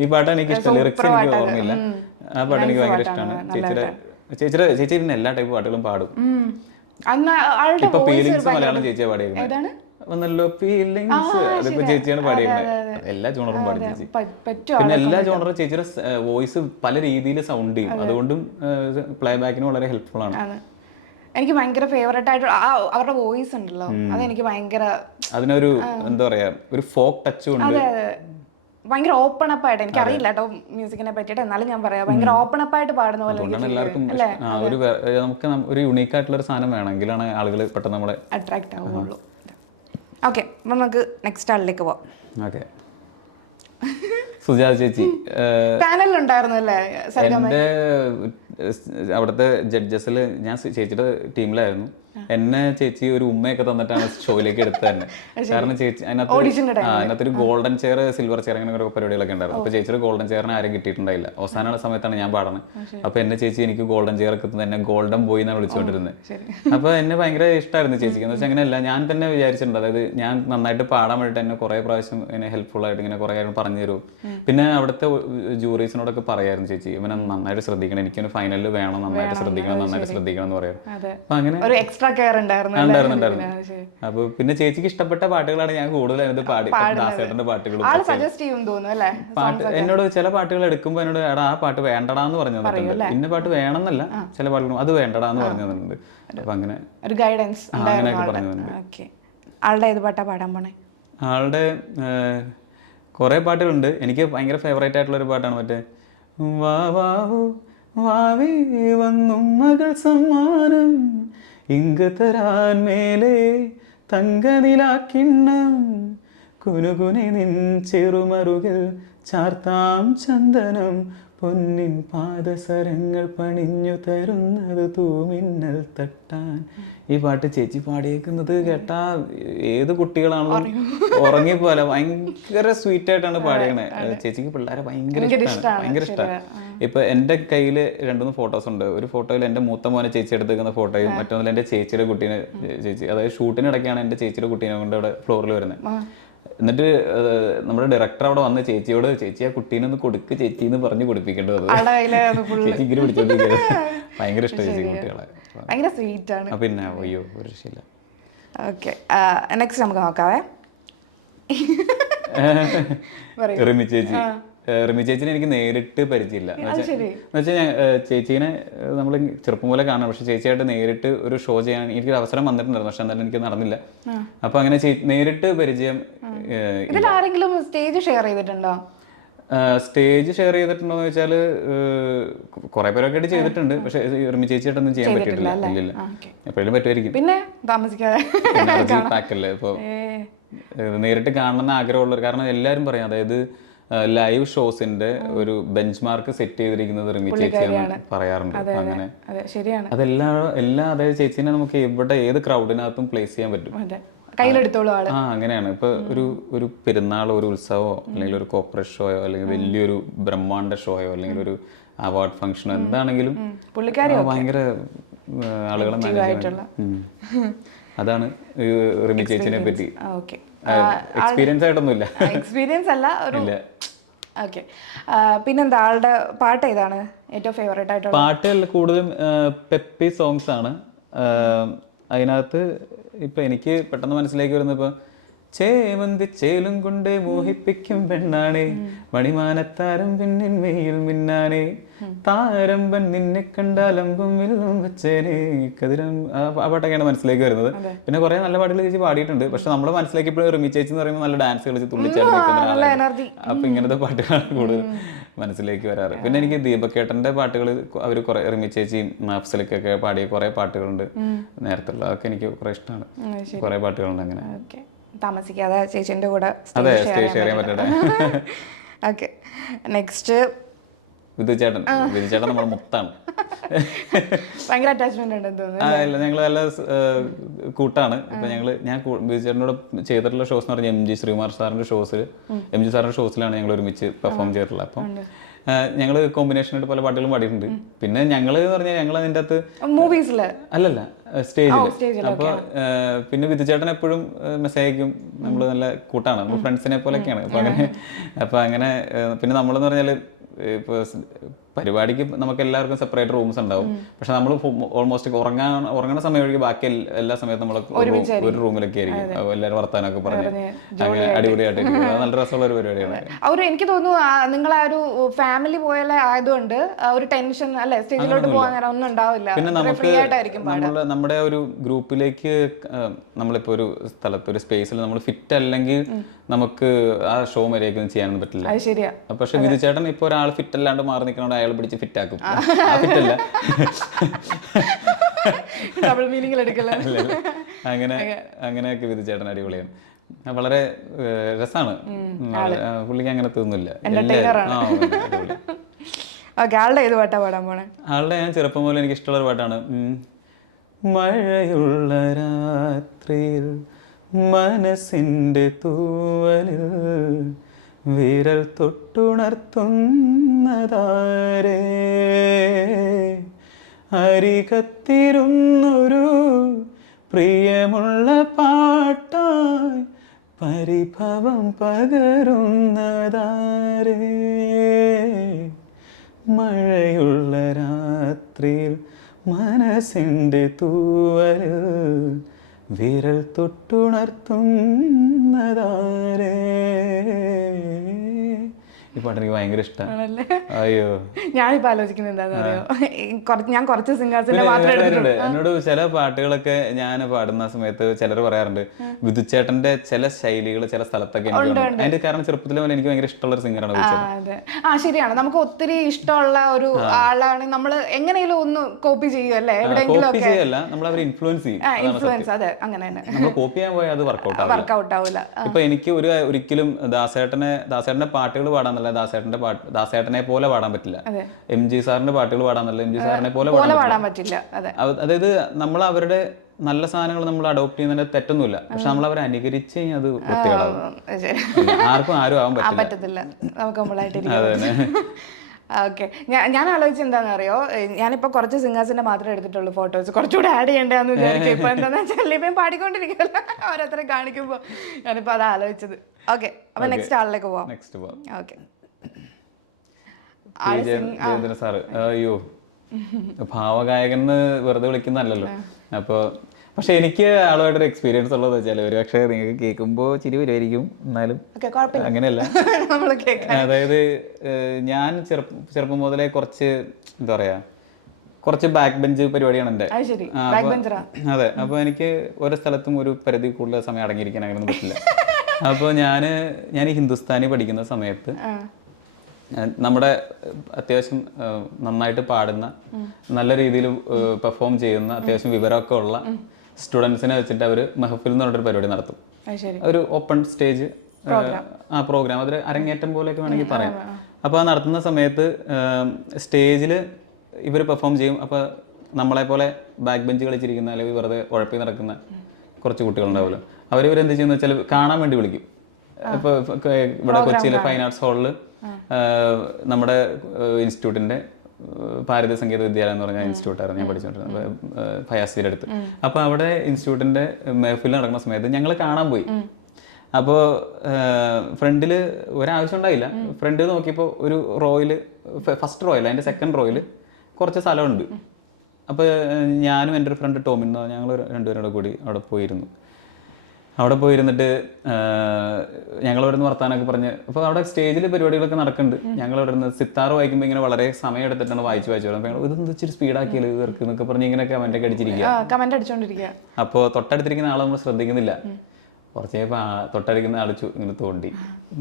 ഈ പാട്ടാണ് എനിക്ക് ഇഷ്ടം. ലിറിക്സ് എനിക്ക് ഓർമ്മയില്ല. ആ പാട്ട് എനിക്ക് ഭയങ്കര ഇഷ്ടമാണ്. ചേച്ചി പിന്നെ എല്ലാ ടൈപ്പ് പാട്ടുകളും പാടും. ഇപ്പൊ ഫീലിങ്സ് മലയാളം ചേച്ചിയാ പാടിയത് ഒന്നല്ലോ, ഫീലിങ്സ് അതിപ്പോ ചേച്ചിയാണ് പാടിയിരുന്നത്. എല്ലാ ജോണറും പാടി ചേച്ചി. പിന്നെ എല്ലാ ജോണറും ചേച്ചിയുടെ വോയിസ് പല രീതിയിൽ സൗണ്ട് ചെയ്യും, അതുകൊണ്ടും പ്ലേ ബാക്കിന് വളരെ ഹെൽപ്ഫുൾ ആണ്. എനിക്ക് ഭയങ്കര ഫേവറേറ്റ് ആയിട്ട് അവരുടെ വോയിസ് ഉണ്ടല്ലോ, അതെനിക്ക് ഭയങ്കര, അതിനൊരു എന്താ പറയാ, ഒരു ഫോക്ക് ടച്ച് ഉണ്ട്. ഭയങ്കര ഓപ്പൺ അപ്പ് ആയിട്ട്, എനിക്ക് അറിയില്ല കേട്ടോ മ്യൂസിക്കിനെ പറ്റിയിട്ട്, എന്നാലും ഞാൻ പറയാം ഭയങ്കര ഓപ്പൺ അപ്പ് ആയിട്ട് പാടുന്ന പോലെ. എല്ലാവർക്കും നമുക്ക് ഒരു യുണീക്ക് ആയിട്ടുള്ള ഒരു സാധനം വേണമെങ്കിലാണ് ആളുകൾ പെട്ടെന്ന് നമ്മളെ അട്രാക്ട് ആവുള്ളൂ. ഓക്കെ, അപ്പം നമുക്ക് നെക്സ്റ്റ് ആളിലേക്ക് പോവാം. ഓക്കെ, സുജാത ചേച്ചി പാനലിലുണ്ടായിരുന്നു അല്ലേ? എൻ്റെ അവിടുത്തെ ജഡ്ജസിൽ ഞാൻ ചേച്ചിയുടെ ടീമിലായിരുന്നു. എന്നെ ചേച്ചി ഒരു ഉമ്മയൊക്കെ തന്നിട്ടാണ് ഷോയിലേക്ക് എടുത്തത് തന്നെ. കാരണം ചേച്ചി അതിനകത്തൊരു ഗോൾഡൻ ചെയർ, സിൽവർ ചെയർ, അങ്ങനെ ഓരോ പരിപാടികളൊക്കെ ഉണ്ടായിരുന്നു. അപ്പോൾ ചേച്ചിയുടെ ഗോൾഡൻ ചെയറിന് ആരും കിട്ടിയിട്ടുണ്ടായില്ല. അവസാന സമയത്താണ് ഞാൻ പാടുന്നത്. അപ്പോൾ എന്നെ ചേച്ചി എനിക്ക് ഗോൾഡൻ ചെയർ ഒക്കെ എന്നെ ഗോൾഡൻ ബോയ് എന്നാണ് വിളിച്ചുകൊണ്ടിരുന്നത്. അപ്പോൾ എന്നെ ഭയങ്കര ഇഷ്ടമായിരുന്നു ചേച്ചിക്ക്. എന്ന് വെച്ചാൽ അങ്ങനെയല്ല, ഞാൻ തന്നെ വിചാരിച്ചിട്ടുണ്ട്, അതായത് ഞാൻ നന്നായിട്ട് പാടാൻ വേണ്ടിയിട്ട് എന്നെ കുറേ പ്രാവശ്യം ഇങ്ങനെ ഹെൽപ്ഫുൾ ആയിട്ട് ഇങ്ങനെ കുറേ കാര്യം പറഞ്ഞു തരും. പിന്നെ അവിടുത്തെ ജൂറീസിനോടൊക്കെ പറയായിരുന്നു, ചേച്ചി ഇവനെ നന്നായിട്ട് ശ്രദ്ധിക്കണം, എനിക്കൊരു ഫൈനലിൽ വേണം, നന്നായിട്ട് ശ്രദ്ധിക്കണം, നന്നായിട്ട് ശ്രദ്ധിക്കണം എന്ന് പറയാം. അപ്പൊ അങ്ങനെ ഒരു എക്സ്ട്രാ കെയർ ഉണ്ടായിരുന്നു. അപ്പൊ പിന്നെ ചേച്ചിക്ക് ഇഷ്ടപ്പെട്ട പാട്ടുകളാണ് ഞാൻ കൂടുതലായിട്ട് ദാസേട്ടന്റെ പാട്ടുകളും. പാട്ട് എന്നോട് ചില പാട്ടുകൾ എടുക്കുമ്പോ എന്നോട് എടാ ആ പാട്ട് വേണ്ടടാന്ന് പറഞ്ഞു തന്നിട്ടുണ്ട്. ഇന്ന പാട്ട് വേണമെന്നല്ല, ചില പാട്ടുകളും അത് വേണ്ടടാന്ന് പറഞ്ഞു തന്നിട്ടുണ്ട്. അപ്പൊ അങ്ങനെ ഒരു ഗൈഡൻസ് അങ്ങനെയൊക്കെ പറഞ്ഞു തന്നിട്ടുണ്ട്. ആളുടെ ഏത് പാട്ടാ പാടാൻ പോണേ? ആളുടെ കുറെ പാട്ടുകളുണ്ട്. എനിക്ക് ഭയങ്കര ഫേവറേറ്റ് ആയിട്ടുള്ള ഒരു പാട്ടാണ് മറ്റേ വാവേ വന്നും മകൾ സമ്മാനം ഇങ്ക് തരാൻ മേലെ തങ്കനിലാക്കിണ്ണം കുനുകുനെ നിൻ ചെറുമറുകിൽ ചാർത്താം ചന്ദനം പൊന്നിൻ പാദസരങ്ങൾ പണിഞ്ഞു തരുന്നത് തൂമിന്നൽ തട്ടാൻ. ഈ പാട്ട് ചേച്ചി പാടിയേക്കുന്നത് കേട്ടാ ഏത് കുട്ടികളാണെന്നും ഉറങ്ങിപ്പോലെ ഭയങ്കര സ്വീറ്റ് ആയിട്ടാണ് പാടിയണേ. ചേച്ചിക്ക് പിള്ളേരെ ഭയങ്കര ഇഷ്ടമാണ്, ഭയങ്കര ഇഷ്ടമാണ്. ഇപ്പൊ എന്റെ കയ്യിൽ 2-3 ഫോട്ടോസ് ഉണ്ട്. ഒരു ഫോട്ടോയിൽ എന്റെ മൂത്ത മോനെ ചേച്ചി എടുത്തേക്കുന്ന ഫോട്ടോയും മറ്റൊന്നിൽ എന്റെ ചേച്ചിയുടെ കുട്ടീനെ, ചേച്ചി അതായത് ഷൂട്ടിനിടയ്ക്കാണ് എന്റെ ചേച്ചിയുടെ കുട്ടീനെ കൊണ്ട് അവിടെ ഫ്ലോറിൽ വരുന്നത്. എന്നിട്ട് നമ്മുടെ ഡയറക്ടർ അവിടെ വന്ന് ചേച്ചിയോട് ചേച്ചി ആ കുട്ടീനെ ഒന്ന് കൊടുക്ക് ചേച്ചി എന്ന് പറഞ്ഞ് കൊടുപ്പിക്കേണ്ടത്. ചേച്ചി ഇങ്ങനെ പിടിച്ചോണ്ടിരിക്കുന്നത് ഭയങ്കര ഇഷ്ടം ചേച്ചി കുട്ടികളെ, ഭയങ്കര സ്വീറ്റ് ആണ്. പിന്നെ അയ്യോ ഒരു രക്ഷയില്ല. ഓക്കെ, നെക്സ്റ്റ് നമുക്ക് നോക്കാവേ. റിമി ചേച്ചി, റിമി ചേച്ചിനെ എനിക്ക് നേരിട്ട് പരിചയമില്ല. എന്നുവെച്ചാൽ ഞാൻ ചേച്ചീനെ നമ്മൾ ചെറുപ്പം പോലെ കാണാം, പക്ഷെ ചേച്ചിയായിട്ട് നേരിട്ട് ഒരു ഷോ ചെയ്യാൻ എനിക്കൊരു അവസരം വന്നിട്ടുണ്ടായിരുന്നു, പക്ഷെ എന്തായാലും എനിക്ക് നടന്നില്ല. അപ്പൊ അങ്ങനെ നേരിട്ട് പരിചയം. ആരെങ്കിലും സ്റ്റേജ് ഷെയർ ചെയ്തിട്ടുണ്ടോ? സ്റ്റേജ് ഷെയർ ചെയ്തിട്ടുണ്ടോ എന്ന് വെച്ചാൽ കുറെ പേരൊക്കെ ആയിട്ട് ചെയ്തിട്ടുണ്ട്, പക്ഷെ റിമി ചേച്ചിയായിട്ടൊന്നും ചെയ്യാൻ പറ്റിയിട്ടില്ല. ഇല്ല, എപ്പോഴും പറ്റുമായിരിക്കും. പിന്നെ താമസിക്കാതെ പാക്കല്ലേ ഇപ്പൊ നേരിട്ട് കാണണമെന്ന് ആഗ്രഹമുള്ളവർ, കാരണം എല്ലാവരും പറയും, അതായത് ലൈവ് ഷോസിന്റെ ഒരു ബെഞ്ച് മാർക്ക് സെറ്റ് ചെയ്തിരിക്കുന്നത് റിമി ചേച്ചിയാണ് പറയാറുണ്ട്. അങ്ങനെ അതെല്ലാ അതായത് ചേച്ചീനെ നമുക്ക് എവിടെ ഏത് ക്രൗഡിനകത്തും പ്ലേസ് ചെയ്യാൻ പറ്റും, അങ്ങനെയാണ്. ഇപ്പൊ ഒരു പെരുന്നാൾ, ഒരു ഉത്സവമോ അല്ലെങ്കിൽ ഒരു കോർപ്പറേറ്റ് ഷോയോ അല്ലെങ്കിൽ വലിയൊരു ബ്രഹ്മാണ്ഡ ഷോയോ അല്ലെങ്കിൽ ഒരു അവാർഡ് ഫംഗ്ഷനോ എന്താണെങ്കിലും ഭയങ്കര ആളുകളെ മാനേജ്. അതാണ് റിമി ചേച്ചിനെ പറ്റി. എക്സ്പീരിയൻസ് ആയിട്ടൊന്നുമില്ല, എക്സ്പീരിയൻസ് അല്ല ഒരു. ഓക്കെ, പിന്നെന്താ ആളുടെ പാട്ട് ഏതാണ് ഏറ്റവും ഫേവറേറ്റ് ആയിട്ടുള്ള? പാട്ടുകളിൽ കൂടുതലും പെപ്പി സോങ്സ് ആണ്. അതിനകത്ത് ഇപ്പൊ എനിക്ക് പെട്ടെന്ന് മനസ്സിലേക്ക് വരുന്നത് ഇപ്പൊ ചേമന്തി ചേലും കൊണ്ട് മോഹിപ്പിക്കും പെണ്ണാണേ മണിമാനത്താരം പിന്നിൻ മെയിൽ മിന്നാനേ താരമ്പൻ നിന്നെ കണ്ടാലമ്പും വില്ലും വെച്ചേനെ കതിരം. ആ പാട്ടൊക്കെയാണ് മനസ്സിലേക്ക് വരുന്നത്. പിന്നെ കുറെ നല്ല പാട്ടുകൾ ചേച്ചി പാടിയിട്ടുണ്ട്, പക്ഷെ നമ്മുടെ മനസ്സിലേക്ക് ഇപ്പോഴും റിമി ചേച്ചി എന്ന് പറയുമ്പോൾ നല്ല ഡാൻസ് കളിച്ച് തുള്ളിച്ചാടി നിൽക്കുന്ന ആളാണ്. അപ്പൊ ഇങ്ങനത്തെ പാട്ടുകളാണ് കൂടുതൽ മനസ്സിലേക്ക് വരാറ്. പിന്നെ എനിക്ക് ദീപക്കേട്ടന്റെ പാട്ടുകൾ അവർ കുറെ, റിമി ചേച്ചിയും അഫ്സലിക്കൊക്കെ പാടിയ കുറെ പാട്ടുകളുണ്ട് നേരത്തെ ഉള്ള, അതൊക്കെ എനിക്ക് കുറെ ഇഷ്ടമാണ്. കുറെ പാട്ടുകളുണ്ട് അങ്ങനെ. താമസിക്കാതെ ചേച്ചിന്റെ കൂടെ സ്റ്റേജ് ഷെയർ ചെയ്യാൻ പറ്റട്ടെ. Okay, next വിധുചേട്ടൻ. വിധുചേട്ടൻ നമ്മുടെ മുത്താണ്, ഭയങ്കര അറ്റാച്ച്മെന്റ് ഉണ്ടെന്ന് തോന്നുന്നു. ഞങ്ങൾ നല്ല കൂട്ടാണ്. ഇപ്പൊ ഞാൻ വിധുചേട്ടനോട് ചെയ്തിട്ടുള്ള ഷോസ് എന്ന് പറഞ്ഞാൽ MG ശ്രീകുമാർ സാറിന്റെ ഷോസിലാണ് ഞങ്ങൾ ഒരുമിച്ച് പെർഫോം ചെയ്തിട്ടുള്ളത്. അപ്പം ഞങ്ങള് കോമ്പിനേഷനായിട്ട് പല പാട്ടുകളും പാടിയിട്ടുണ്ട്. പിന്നെ ഞങ്ങള് പറഞ്ഞാൽ ഞങ്ങൾ അതിൻ്റെ അകത്ത് മൂവീസില് അല്ലല്ല സ്റ്റേജിൽ. അപ്പൊ പിന്നെ വിധുചേട്ടൻ എപ്പോഴും മെസ്സേജ് അയക്കും, നമ്മള് നല്ല കൂട്ടാണ്, നമ്മൾ ഫ്രണ്ട്സിനെ പോലെയൊക്കെയാണ്. അപ്പൊ അങ്ങനെ പിന്നെ നമ്മളെന്ന് പറഞ്ഞാല് ഇപ്പൊ പരിപാടിക്ക് നമുക്ക് എല്ലാവർക്കും സെപ്പറേറ്റ് റൂംസ് ഉണ്ടാവും, പക്ഷെ നമ്മൾ ഓൾമോസ്റ്റ് ഉറങ്ങണ സമയം ഒഴികെ ബാക്കി എല്ലാ സമയത്തും നമ്മൾ ഒരു റൂമിലൊക്കെ ആയിരിക്കും, എല്ലാവരും വർത്താനൊക്കെ പറഞ്ഞ് അങ്ങനെ അടിപൊളിയായിട്ട് നല്ല രസമുള്ള ഒരു പരിപാടിയാണ്. എനിക്ക് തോന്നുന്നു നിങ്ങൾ ആ ഒരു ഫാമിലി പോലെ ആയതുകൊണ്ട് ഒരു ടെൻഷൻ അല്ലെ, സ്റ്റേജിലോട്ട് പോകാൻ ഒന്നും ഉണ്ടാവില്ല. പിന്നെ നമുക്ക് നമ്മുടെ ഒരു ഗ്രൂപ്പിലേക്ക് നമ്മളിപ്പോ ഒരു സ്ഥലത്ത് ഒരു സ്പേസിൽ നമ്മൾ ഫിറ്റ് അല്ലെങ്കിൽ നമുക്ക് ആ ഷോ മര്യാദയ്ക്കൊന്നും ചെയ്യാനൊന്നും പറ്റില്ല. പക്ഷെ വിധുചേട്ടൻ ഇപ്പൊ ഒരാൾ ഫിറ്റ് അല്ലാണ്ട് മാറി നിൽക്കണോണ്ട് അയാൾ പിടിച്ച് ഫിറ്റ് ആക്കും. ഫിറ്റല്ല, അങ്ങനെയൊക്കെ വിധുചേട്ടൻ അടിപൊളിയാണ്, വളരെ രസമാണ്. പുള്ളിക്ക് അങ്ങനെ തോന്നുന്നില്ല. ആളുടെ ഞാൻ ചെറുപ്പം പോലെ എനിക്ക് ഇഷ്ടമുള്ള ഒരു പാട്ടാണ് മഴയുള്ള രാത്രിയിൽ മനസ്സിൻ്റെ തൂവലിൽ വിരൽ തൊട്ടുണർത്തുന്നതാരേ അരികത്തിരുന്നൊരു പ്രിയമുള്ള പാട്ടായി പരിഭവം പകരുന്നതാരേ മഴയുള്ള രാത്രിയിൽ മനസ്സിൻ്റെ തൂവലിൽ വിരൽ തൊട്ടുണർത്തുന്നതാരേ. ഈ പാട്ട് എനിക്ക് ഭയങ്കര ഇഷ്ടമാണ്. അയ്യോ, ഞാനിപ്പോ ആലോചിക്കുന്നത് എന്താണെന്ന് അറിയോ, ഞാൻ കുറച്ച് സിംഗേഴ്സിന്റെ മാത്രമേ എടുത്തിട്ടുള്ളൂ. എന്നോട് ചില പാട്ടുകളൊക്കെ ഞാൻ പാടുന്ന സമയത്ത് ചിലർ പറയാറുണ്ട് വിധുച്ചേട്ടന്റെ ചില ശൈലികൾ ചില സ്ഥലത്തൊക്കെ എനിക്ക് അതിന്റെ കാരണം ചെറുപ്പത്തിലെ പോലെ എനിക്ക് ഭയങ്കര ഇഷ്ടമുള്ള ഒരു സിംഗറാണ് വിധുച്ചേട്ടൻ. ശരിയാണ്, നമുക്ക് ഒത്തിരി ഇഷ്ടമുള്ള ഒരു ആളാണ്, നമ്മൾ എങ്ങനെയും ഒന്ന് കോപ്പി ചെയ്യും അല്ലേ, എവിടെയെങ്കിലും കോപ്പി ചെയ്യല്ല, നമ്മൾ അവരെ ഇൻഫ്ലുവൻസ് ചെയ്യും. ഇൻഫ്ലുവൻസ്, അതെ, അങ്ങനെ തന്നെ. നമ്മൾ കോപ്പി ചെയ്യാൻ പോയാൽ അത് വർക്കൗട്ട് ആവില്ല. ഇപ്പൊ എനിക്ക് ഒരിക്കലും ദാസേട്ടന്റെ പാട്ടുകൾ പാടാൻ ദാസേട്ടനെ പോലെ പാടാൻ പറ്റില്ല. MG സാറിന്റെ പാട്ടുകൾ പാടാന്നല്ല MG സാറിനെ പോലെ പാടാൻ പറ്റില്ല. അതായത് നമ്മൾ അവരുടെ നല്ല സാധനങ്ങൾ നമ്മൾ അഡോപ്റ്റ് ചെയ്യുന്നതിന് തെറ്റൊന്നുമില്ല, പക്ഷെ നമ്മൾ അവരെ അനുകരിച്ച് കഴിഞ്ഞാൽ അത് വൃത്തികേടാവും. ആർക്കും ആവാൻ പറ്റത്തില്ല. ഓക്കെ, ഞാൻ ആലോചിച്ച് എന്താണെന്ന് അറിയോ, ഞാനിപ്പോൾ കുറച്ച് സിംഗേഴ്സിന്റെ മാത്രമേ എടുത്തിട്ടുള്ളൂ ഫോട്ടോസ്, കുറച്ചുകൂടെ ആഡ് ചെയ്യേണ്ടതെന്ന് വിചാരിക്കും. ഇപ്പൊ എന്താണെന്ന് വെച്ചാൽ ഇപ്പം പാടിക്കൊണ്ടിരിക്കുകയല്ല, ഓരോരുത്തരെ കാണിക്കുമ്പോൾ ഞാനിപ്പോൾ അത് ആലോചിച്ചത്. ഓക്കെ, അപ്പൊ നെക്സ്റ്റ് ആളിലേക്ക് പോവാം. ഓക്കെ, സാറ് അയ്യോ ഭാവഗായകൻ എന്ന് വെറുതെ വിളിക്കുന്നല്ലോ. അപ്പോൾ പക്ഷെ എനിക്ക് ആളുമായിട്ടൊരു എക്സ്പീരിയൻസ് ഉള്ളത് വെച്ചാൽ ഒരു പക്ഷേ നിങ്ങൾക്ക് കേൾക്കുമ്പോൾ ചിരി വരുമായിരിക്കും, എന്നാലും അങ്ങനെയല്ല. അതായത് ഞാൻ ചെറുപ്പം മുതലേ കുറച്ച് എന്താ പറയാ കുറച്ച് ബാക്ക് ബെഞ്ച് പരിപാടിയാണ് എൻ്റെ. അതെ, അപ്പോൾ എനിക്ക് ഓരോ സ്ഥലത്തും ഒരു പരിധി കൂടുതൽ സമയം അടങ്ങിയിരിക്കാൻ അങ്ങനെയൊന്നും പറ്റില്ല. അപ്പോൾ ഞാൻ ഹിന്ദുസ്ഥാനി പഠിക്കുന്ന സമയത്ത് നമ്മുടെ അത്യാവശ്യം നന്നായിട്ട് പാടുന്ന നല്ല രീതിയിൽ പെർഫോം ചെയ്യുന്ന അത്യാവശ്യം വിവരമൊക്കെ ഉള്ള സ്റ്റുഡൻസിനെ വെച്ചിട്ട് അവർ മെഹഫിൽ എന്ന് പറഞ്ഞൊരു പരിപാടി നടത്തും. ഒരു ഓപ്പൺ സ്റ്റേജ് പ്രോഗ്രാം, അതൊരു അരങ്ങേറ്റം പോലെയൊക്കെ വേണമെങ്കിൽ പറയാം. അപ്പോൾ ആ നടത്തുന്ന സമയത്ത് സ്റ്റേജിൽ ഇവർ പെർഫോം ചെയ്യും. അപ്പോൾ നമ്മളെ പോലെ ബാക്ക് ബെഞ്ച് കളിച്ചിരിക്കുന്ന അല്ലെങ്കിൽ വെറുതെ ഉഴപ്പി നടക്കുന്ന കുറച്ച് കുട്ടികളുണ്ടാവുമല്ലോ, ഇവരെന്ത് ചെയ്യുന്ന വെച്ചാൽ കാണാൻ വേണ്ടി വിളിക്കും. ഇപ്പോൾ ഇവിടെ കൊച്ചിയിലെ ഫൈൻ ആർട്സ് ഹാളിൽ നമ്മുടെ ഇൻസ്റ്റിറ്റ്യൂട്ടിൻ്റെ ഭാരതീയ സംഗീത വിദ്യാലയം എന്ന് പറഞ്ഞ ഇൻസ്റ്റിറ്റ്യൂട്ടായിരുന്നു ഞാൻ പഠിച്ചുകൊണ്ടിരുന്നത്, ഫയാസിയുടെ അടുത്ത്. അപ്പോൾ അവിടെ ഇൻസ്റ്റിറ്റ്യൂട്ടിൻ്റെ മെഹഫിൽ നടക്കുന്ന സമയത്ത് ഞങ്ങൾ കാണാൻ പോയി. അപ്പോൾ ഫ്രണ്ടിൽ ഒരാവശ്യം ഉണ്ടായില്ല, ഫ്രണ്ടിൽ നോക്കിയപ്പോൾ ഒരു റോയിൽ, ഫസ്റ്റ് റോയിൽ അതിൻ്റെ സെക്കൻഡ് റോയിൽ കുറച്ച് സ്ഥലമുണ്ട്. അപ്പോൾ ഞാനും എൻ്റെ ഒരു ഫ്രണ്ട് ടോമിൻ എന്ന് പറഞ്ഞാൽ ഞങ്ങൾ രണ്ടുപേരോട് കൂടി അവിടെ പോയിരുന്നിട്ട് ഞങ്ങളവിടെ നിന്ന് വർത്താനൊക്കെ പറഞ്ഞ്, അപ്പോൾ അവിടെ സ്റ്റേജിൽ പരിപാടികളൊക്കെ നടക്കുന്നുണ്ട്. ഞങ്ങളവിടെ നിന്ന് സിത്താർ വായിക്കുമ്പോൾ ഇങ്ങനെ വളരെ സമയം എടുത്തിട്ടാണ് വായിച്ചു വരുന്നത്. അപ്പോൾ ഇതൊന്നും ഇച്ചിരി സ്പീഡാക്കിയാൽ ഇവർക്ക് എന്നൊക്കെ പറഞ്ഞ് ഇങ്ങനെയൊക്കെ കമൻ്റൊക്കെ അടിച്ചിരിക്കുക. അപ്പോൾ തൊട്ടടുത്തിരിക്കുന്ന ആളെ നമ്മൾ ശ്രദ്ധിക്കുന്നില്ല. കുറച്ച് കഴിയുമ്പോൾ തൊട്ടടിക്കുന്ന ആൾ ഇങ്ങനെ തോണ്ടി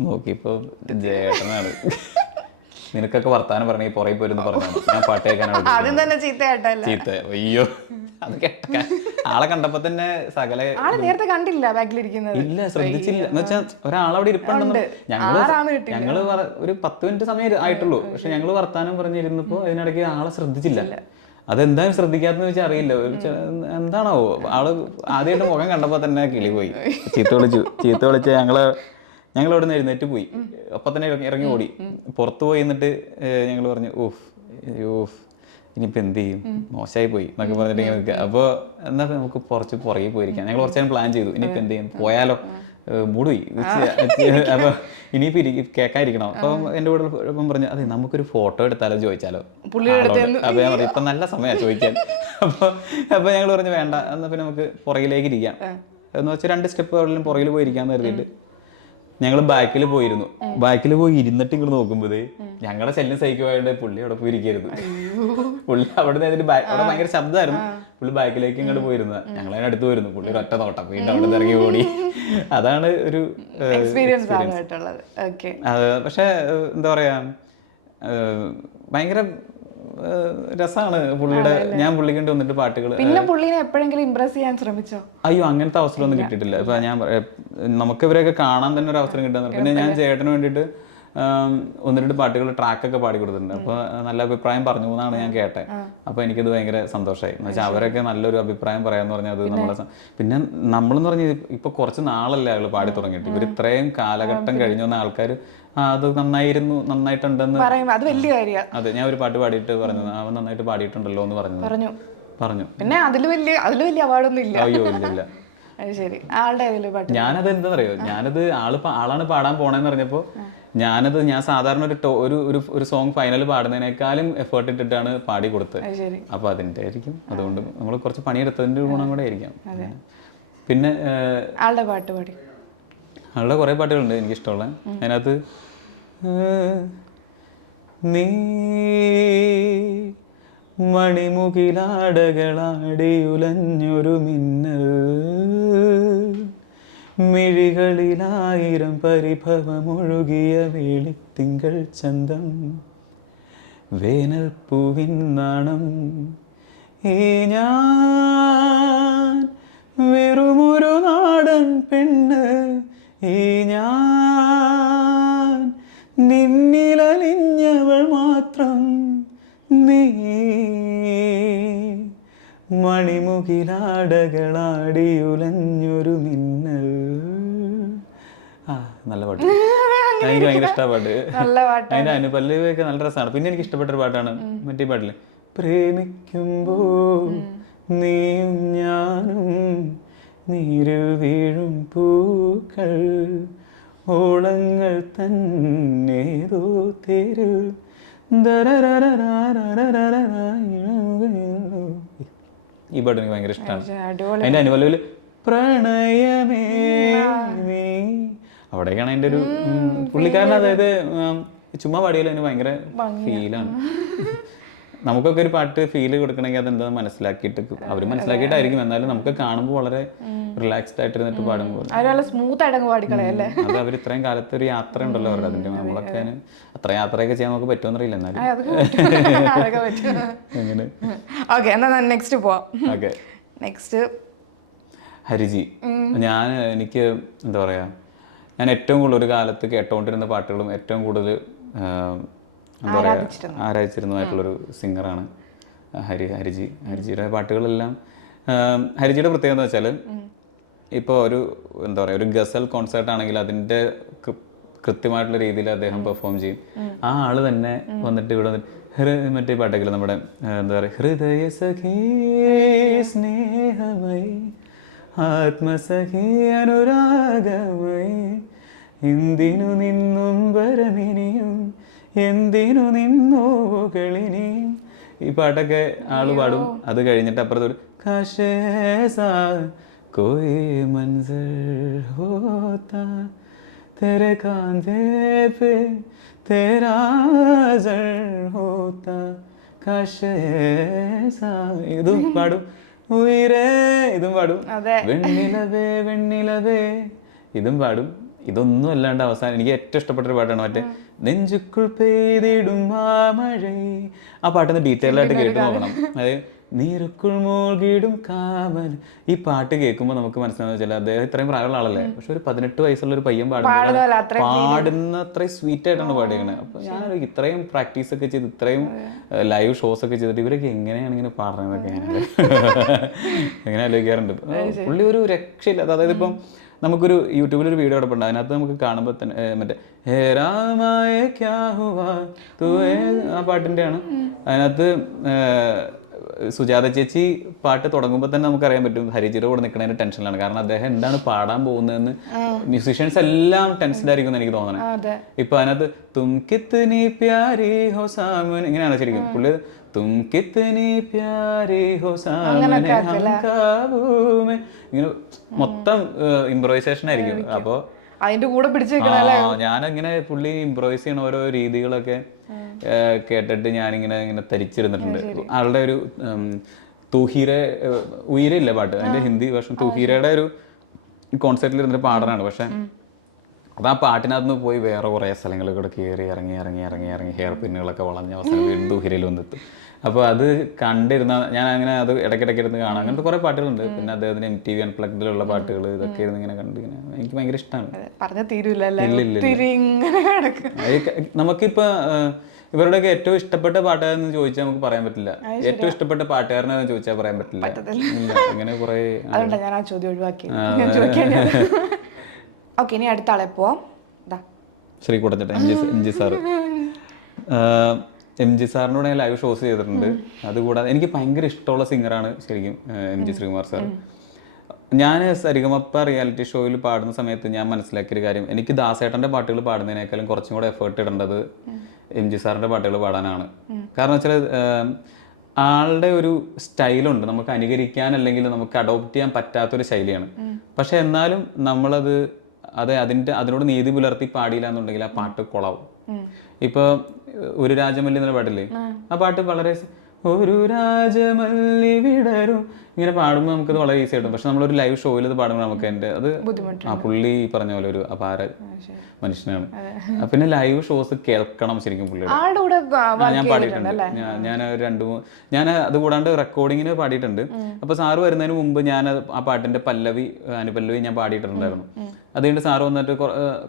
നോക്കിയപ്പോൾ ജേട്ടനാണ്. നിനക്കൊക്കെ വർത്താനം പറഞ്ഞ ഈ പുറകെ പോയിരുന്നു പറഞ്ഞു, ഞാൻ പാട്ട് കേൾക്കാനാണ്. ചീത്ത അയ്യോ, അത് കേട്ട ആളെ കണ്ടപ്പോ തന്നെ സകല നേരത്തെ കണ്ടില്ല, ഇല്ല ശ്രദ്ധിച്ചില്ല. എന്ന് വെച്ചാൽ ഒരാളവിടെ ഇരിപ്പുണ്ടെന്ന് ഞങ്ങള് ഒരു 10 മിനിറ്റ് സമയം ആയിട്ടുള്ളൂ, പക്ഷെ ഞങ്ങള് വർത്താനം പറഞ്ഞിരുന്നപ്പോ അതിനിടയ്ക്ക് ആളെ ശ്രദ്ധിച്ചില്ല. അതെന്തായാലും ശ്രദ്ധിക്കാത്തെന്ന് വെച്ചാൽ അറിയില്ല, എന്താണോ ആള് ആദ്യമായിട്ട് മുഖം കണ്ടപ്പോ തന്നെ കിളി പോയി. ചീത്ത വിളിച്ച് ഞങ്ങളവിടെ നിന്ന് എഴുന്നേറ്റ് പോയി. അപ്പം തന്നെ ഇറങ്ങി ഓടി പുറത്തു പോയി. എന്നിട്ട് ഞങ്ങൾ പറഞ്ഞു ഓഫ് ഇനിയിപ്പോൾ എന്ത് ചെയ്യും, മോശമായി പോയി എന്നൊക്കെ പറഞ്ഞിട്ട് ഇങ്ങനെ നിൽക്കുക. അപ്പോൾ എന്നാൽ നമുക്ക് കുറച്ച് പുറകെ പോയിരിക്കാം. ഞങ്ങൾ കുറച്ച് നേരം പ്ലാൻ ചെയ്തു, ഇനിയിപ്പോൾ എന്ത് ചെയ്യും, പോയാലോ മൂടുപോയി. അപ്പോൾ ഇനിയിപ്പോൾ കേൾക്കാതിരിക്കണം. അപ്പം എൻ്റെ കൂടെ ഇപ്പം പറഞ്ഞു അതെ നമുക്കൊരു ഫോട്ടോ എടുത്താലോ ചോദിച്ചാലോ. അപ്പോൾ ഞാൻ പറഞ്ഞു ഇപ്പം നല്ല സമയമാണ് ചോദിക്കാൻ. അപ്പോൾ ഞങ്ങൾ പറഞ്ഞു വേണ്ട, എന്നാൽ പിന്നെ നമുക്ക് പുറകിലേക്ക് ഇരിക്കാം എന്ന് വെച്ചാൽ 2 സ്റ്റെപ്പ് എവിടെയും പുറകിൽ പോയിരിക്കാന്ന് കരുതിയിട്ട് ഞങ്ങൾ ബാക്കിൽ പോയി ഇരുന്നിട്ട് ഇങ്ങോട്ട് നോക്കുമ്പോൾ ഞങ്ങളുടെ ശല്യം സഹിക്കുവായിട്ട് പുള്ളി അവിടെ പോയി ഇരിക്കരുത്. പുള്ളി അവിടെ ഭയങ്കര ശബ്ദമായിരുന്നു. പുള്ളി ബാക്കിലേക്ക് ഇങ്ങോട്ട് പോയിരുന്നത്, ഞങ്ങളതിന് അടുത്ത് പോയിരുന്നു. പുള്ളി ഒറ്റ നോട്ടം വീണ്ടും അവിടെ ഇറങ്ങി ഓടി. അതാണ് ഒരു എക്സ്പീരിയൻസ്. പക്ഷെ എന്താ പറയാ ഭയങ്കര രസമാണ് പുള്ളിയുടെ. ഞാൻ പുള്ളിക്കൊണ്ട് വന്നിട്ട് പാട്ടുകൾ പിന്നെ പുള്ളിനെ എപ്പോഴെങ്കിലും ഇംപ്രസ് ചെയ്യാൻ ശ്രമിച്ചോ? അയ്യോ അങ്ങനത്തെ അവസരം ഒന്നും കിട്ടിയിട്ടില്ല. ഇപ്പൊ ഞാൻ നമുക്ക് ഇവരെയൊക്കെ കാണാൻ തന്നെ ഒരു അവസരം കിട്ടുന്നത്. പിന്നെ ഞാൻ ചേട്ടന് വേണ്ടിയിട്ട് ഒന്ന് രണ്ട് പാട്ടുകൾ ട്രാക്കൊക്കെ പാടി കൊടുത്തിട്ടുണ്ട്. അപ്പോൾ നല്ല അഭിപ്രായം പറഞ്ഞു എന്നാണ് ഞാൻ കേട്ടത്. അപ്പോൾ എനിക്കത് ഭയങ്കര സന്തോഷമായി. എന്ന് വെച്ചാൽ അവരൊക്കെ നല്ലൊരു അഭിപ്രായം പറയാന്ന് പറഞ്ഞാൽ അത് നമ്മളെ പിന്നെ നമ്മളെന്ന് പറഞ്ഞാൽ ഇപ്പോൾ കുറച്ച് നാളല്ലേ ആൾ പാടി തുടങ്ങിയിട്ട്. ഇവർ ഇത്രയും കാലഘട്ടം കഴിഞ്ഞു വന്ന ആൾക്കാർ അത് നന്നായിട്ടുണ്ടെന്ന് അത് വലിയ കാര്യമാണ്. അതെ, ഞാൻ ഒരു പാട്ട് പാടിയിട്ട് പറഞ്ഞു അവൻ നന്നായിട്ട് പാടിയിട്ടുണ്ടല്ലോ എന്ന് പറഞ്ഞു. പിന്നെ അതിൽ വലിയ അവാർഡൊന്നും ഇല്ല. അയ്യോ ഇല്ല. ശരി, ആളുടെ പാട്ട് ഞാനത് എന്താ പറയുക, ഞാനത് ആളാണ് പാടാൻ പോണേന്ന് പറഞ്ഞപ്പോൾ ഞാൻ സാധാരണ ഒരു സോങ് ഫൈനൽ പാടുന്നതിനേക്കാളും എഫേർട്ട് ഇട്ടിട്ടാണ് പാടി കൊടുത്തത്. അപ്പൊ അതിന്റെ ആയിരിക്കും, അതുകൊണ്ട് നമ്മൾ കുറച്ച് പണിയെടുത്തതിന്റെ ഗുണം കൂടെ ആയിരിക്കാം. പിന്നെ ആളുടെ പാട്ട് പാടി. ആളുടെ കുറെ പാട്ടുകളുണ്ട് എനിക്കിഷ്ടമുള്ള. അതിനകത്ത് നീ മണിമുകിലാടകളാടിയുലഞ്ഞൊരു മിന്നൽ, മിഴികളിലായിരം പരിഭവമൊഴുകിയ വേളിത്തിങ്കൾ ചന്തം, വേനൽ പൂവിൻ നാണം, ഈ ഞാൻ വെറുമൊരു നാടൻ പെണ്ണ്, ഈ ഞാൻ നിന്നിലലിഞ്ഞവൾ മാത്രം, നീ മണിമുകിലാടകളാടിയുലഞ്ഞൊരു മിന്നൽ. നല്ല പാട്ട്, എനിക്ക് ഭയങ്കര ഇഷ്ടമാണ് പാട്ട്. അതിന്റെ അനുപല്ലവിയൊക്കെ നല്ല രസമാണ്. പിന്നെ എനിക്ക് ഇഷ്ടപ്പെട്ടൊരു പാട്ടാണ് മറ്റേ പാട്ടില്, പ്രേമിക്കുമ്പോൾ നീയും ഞാനും നീരിൽ വീഴും പൂക്കൾ, ഓളങ്ങൾ തന്നേതോ തെരു. ഈ പാട്ട് എനിക്ക് ഭയങ്കര ഇഷ്ടമാണ്. അതിന്റെ അനുപല്ലവില് പ്രണയമേ നീ, അവിടേക്കാണ് അതിന്റെ ഒരു പുള്ളിക്കാരൻ, അതായത് ചുമ്മാ പാടിയാലും അതിന് ഭയങ്കര ഫീലാണ്. നമുക്കൊക്കെ ഒരു പാട്ട് ഫീൽ കൊടുക്കണമെങ്കിൽ അതെന്താ മനസ്സിലാക്കിയിട്ട് അവർ മനസ്സിലാക്കിയിട്ടായിരിക്കും, എന്നാലും നമുക്ക് കാണുമ്പോൾ വളരെ റിലാക്സ്ഡ് ആയിട്ടിരുന്നിട്ട് പാടുമ്പോൾ സ്മൂത്ത് ആയിട്ട് പാടിക്കളയല്ലേ. അത് അവർ ഇത്രയും കാലത്ത് ഒരു യാത്ര ഉണ്ടല്ലോ അവരുടെ, അതിന്റെ നമ്മളൊക്കെ അത്ര യാത്രയൊക്കെ ചെയ്യാൻ നമുക്ക് പറ്റുമെന്നറിയില്ല. എന്നാലും നെക്സ്റ്റ് പോവാം. Okay, next Hariji. എനിക്ക് എന്താ പറയാ, ഞാൻ ഏറ്റവും കൂടുതൽ ഒരു കാലത്ത് കേട്ടോണ്ടിരുന്ന പാട്ടുകളും ഏറ്റവും കൂടുതൽ എന്താ പറയുക ആരാധിച്ചിരുന്നതായിട്ടുള്ളൊരു സിംഗറാണ് ഹരിജിയുടെ പാട്ടുകളെല്ലാം. ഹരിജിയുടെ പ്രത്യേകത എന്ന് വെച്ചാൽ ഇപ്പോൾ എന്താ പറയുക, ഒരു ഗസൽ കോൺസേർട്ട് ആണെങ്കിൽ അതിൻ്റെ കൃത്യമായിട്ടുള്ള രീതിയിൽ അദ്ദേഹം പെർഫോം ചെയ്യും. ആ ആള് തന്നെ വന്നിട്ട് ഇവിടെ മറ്റേ പാട്ടൊക്കെ നമ്മുടെ എന്താ പറയുക, ഹൃദയ സഖി സ്നേഹമയി ആത്മസഖി അനുരാഗമയി എന്തിനു നിന്നും വരമിനിയും എന്തിനു നിന്നോകളിനിയും, ഈ പാട്ടൊക്കെ ആള് പാടും. അത് കഴിഞ്ഞിട്ട് അപ്പുറത്തൊരു കാശേസാ കോയി മൻസർ ഹോത്താ തെരെ കാന്തേ പേ തേരാ സർ ഹോത്താ കാശേസാ, ഇതും പാടും. ഉയരേ ഇതും പാടും. വെണ്ണിലവേ വെണ്ണിലവേ ഇതും പാടും. ഇതൊന്നും അല്ലാണ്ട് അവസാനം എനിക്ക് ഏറ്റവും ഇഷ്ടപ്പെട്ടൊരു പാട്ടാണ് മറ്റേ നെഞ്ചുക്കുൾ പെയ്തിടും ആ മഴ. ആ പാട്ടൊന്ന് ഡീറ്റെയിൽ ആയിട്ട് കേട്ട് നോക്കണം. അതായത് നീരുക്കുൾ മൂழ்കിടും കാമൽ. ഈ പാട്ട് കേൾക്കുമ്പോൾ നമുക്ക് മനസ്സിലാവുന്ന വെച്ചാൽ അദ്ദേഹം ഇത്രയും പ്രായമുള്ള ആളല്ലേ, പക്ഷെ ഒരു 18 വയസ്സുള്ള ഒരു പയ്യൻ പാടുന്ന അത്രയും സ്വീറ്റ് ആയിട്ടാണ് പാടിയത്. അപ്പൊ ഞാൻ ഇത്രയും പ്രാക്ടീസ് ഒക്കെ ചെയ്ത് ഇത്രയും ലൈവ് ഷോസ് ഒക്കെ ചെയ്തിട്ട് ഇവരൊക്കെ എങ്ങനെയാണ് ഇങ്ങനെ പാടുന്നതൊക്കെ എങ്ങനെ ആലോചിക്കാറുണ്ട്. പുള്ളി ഒരു രക്ഷയില്ല. അതായത് ഇപ്പം നമുക്കൊരു യൂട്യൂബിലൊരു വീഡിയോ കിടപ്പുണ്ട്, അതിനകത്ത് നമുക്ക് കാണുമ്പോൾ തന്നെ മറ്റേ ഹേരാമായ ക്യാ ഹുവാ തുവേ ആ പാട്ടിൻ്റെ ആണ്. അതിനകത്ത് സുജാത ചേച്ചി പാട്ട് തുടങ്ങുമ്പോൾ തന്നെ നമുക്കറിയാൻ പറ്റും ഹരിജിയുടെ കൂടെ നിൽക്കുന്നതിന്റെ ടെൻഷനിലാണ്. കാരണം അദ്ദേഹം എന്താണ് പാടാൻ പോകുന്നതെന്ന് മ്യൂസീഷ്യൻസ് എല്ലാം ടെൻസ്ഡ് ആയിരിക്കും എന്ന് എനിക്ക് തോന്നണേ. ഇപ്പൊ അതിനകത്ത് തും കിത്നി പ്യാരി ഹോ സാമൻ ഇങ്ങനെയാണ് ശരിക്കും പുള്ളി, തും കിത്നി പ്യാരി ഹോ സാമൻ ഹം കാബൂമേ, ഇങ്ങനെ മൊത്തം ഇംപ്രൊവൈസേഷൻ ആയിരിക്കും. അപ്പോൾ അതിന്റെ കൂടെ ഞാനങ്ങനെ പുള്ളി ഇംപ്രൊവൈസ് ചെയ്യണ ഓരോ രീതികളൊക്കെ കേട്ടിട്ട് ഞാനിങ്ങനെ തരിച്ചിരുന്നിട്ടുണ്ട്. ആളുടെ ഒരു തൂഹീര ഉയരയില്ല പാട്ട്, അതിന്റെ ഹിന്ദി വേർഷൻ തൂഹീരയുടെ ഒരു കോൺസെർട്ടിൽ ഇരുന്നിട്ട് പാടാനാണ്. പക്ഷെ അത് ആ പാട്ടിനകത്ത് നിന്ന് പോയി വേറെ കുറേ സ്ഥലങ്ങളിൽ കൂടെ കയറി ഇറങ്ങി ഹെയർ പിന്നുകളൊക്കെ വളഞ്ഞ അവസാനം വീണ്ടും ദുഹിരയിൽ വന്നെത്തും. അപ്പോൾ അത് കണ്ടിരുന്ന ഞാൻ അങ്ങനെ അത് ഇടയ്ക്കിടയ്ക്ക് ഇരുന്ന് കാണാം. അങ്ങനത്തെ കുറേ പാട്ടുകളുണ്ട്. പിന്നെ അദ്ദേഹത്തിന് MTV അൺപ്ലഗ്ഡിലുള്ള പാട്ടുകൾ ഇതൊക്കെ ഇരുന്ന് ഇങ്ങനെ കണ്ട് ഇങ്ങനെ എനിക്ക് ഭയങ്കര ഇഷ്ടമാണ്. പറഞ്ഞ തീരുമില്ല. നമുക്കിപ്പോൾ ഇവരുടെയൊക്കെ ഏറ്റവും ഇഷ്ടപ്പെട്ട പാട്ടുകാരെന്ന് ചോദിച്ചാൽ നമുക്ക് പറയാൻ പറ്റില്ല. ഏറ്റവും ഇഷ്ടപ്പെട്ട പാട്ടുകാരനെന്ന് ചോദിച്ചാൽ പറയാൻ പറ്റില്ല. അങ്ങനെ കുറേ അതുകൊണ്ടാണ് ഞാൻ ആ ചോദ്യം ഒഴിവാക്കി. ഓക്കെ, ഇനി അടുത്ത ആളെ പോവാം. ശ്രീകുടഞ്ചേട്ടൻ MG സാറ്. MG സാറിനോട് ഞാൻ ലൈവ് ഷോസ് ചെയ്തിട്ടുണ്ട്. അതുകൂടാതെ എനിക്ക് ഭയങ്കര ഇഷ്ടമുള്ള സിംഗറാണ് ശരിക്കും MG ശ്രീകുമാർ സാർ. ഞാൻ സരിഗമപ്പ റിയാലിറ്റി ഷോയിൽ പാടുന്ന സമയത്ത് ഞാൻ മനസ്സിലാക്കിയൊരു കാര്യം, എനിക്ക് ദാസേട്ടൻ്റെ പാട്ടുകൾ പാടുന്നതിനേക്കാളും കുറച്ചും കൂടെ എഫേർട്ട് ഇടേണ്ടത് MG സാറിൻ്റെ പാട്ടുകൾ പാടാനാണ്. കാരണം വെച്ചാൽ ആളുടെ ഒരു സ്റ്റൈലുണ്ട്, നമുക്ക് അനുകരിക്കാൻ അല്ലെങ്കിൽ നമുക്ക് അഡോപ്റ്റ് ചെയ്യാൻ പറ്റാത്തൊരു ശൈലിയാണ്. പക്ഷെ എന്നാലും നമ്മളത് അതിനോട് നീതി പുലർത്തി പാടിയില്ല എന്നുണ്ടെങ്കിൽ ആ പാട്ട് കൊളാവും. ഇപ്പോൾ ഒരു രാജമല്ലി എന്ന പാട്ടില്ലേ, ആ പാട്ട് വളരെ ഒരു രാജമല്ലി വിടരും ഇങ്ങനെ പാടുമ്പോൾ നമുക്കത് വളരെ ഈസി ആയിട്ടും. പക്ഷെ നമ്മളൊരു ലൈവ് ഷോയിൽ ഇത് പാടുമ്പോൾ നമുക്ക് അത് ആ പുള്ളി പറഞ്ഞ പോലെ ഒരു അപാര മനുഷ്യനാണ്. പിന്നെ ലൈവ് ഷോസ് കേൾക്കണം ശരിക്കും പുള്ളിയുടെ. ഞാൻ പാടിയിട്ടുണ്ട്. ഞാൻ അത് കൂടാണ്ട് റെക്കോർഡിങ്ങിന് പാടിയിട്ടുണ്ട്. അപ്പോൾ സാറ് വരുന്നതിന് മുമ്പ് ഞാൻ ആ പാട്ടിന്റെ പല്ലവി അനുപല്ലവി ഞാൻ പാടിയിട്ടുണ്ടായിരുന്നു. അത് കഴിഞ്ഞിട്ട് സാറ് വന്നിട്ട്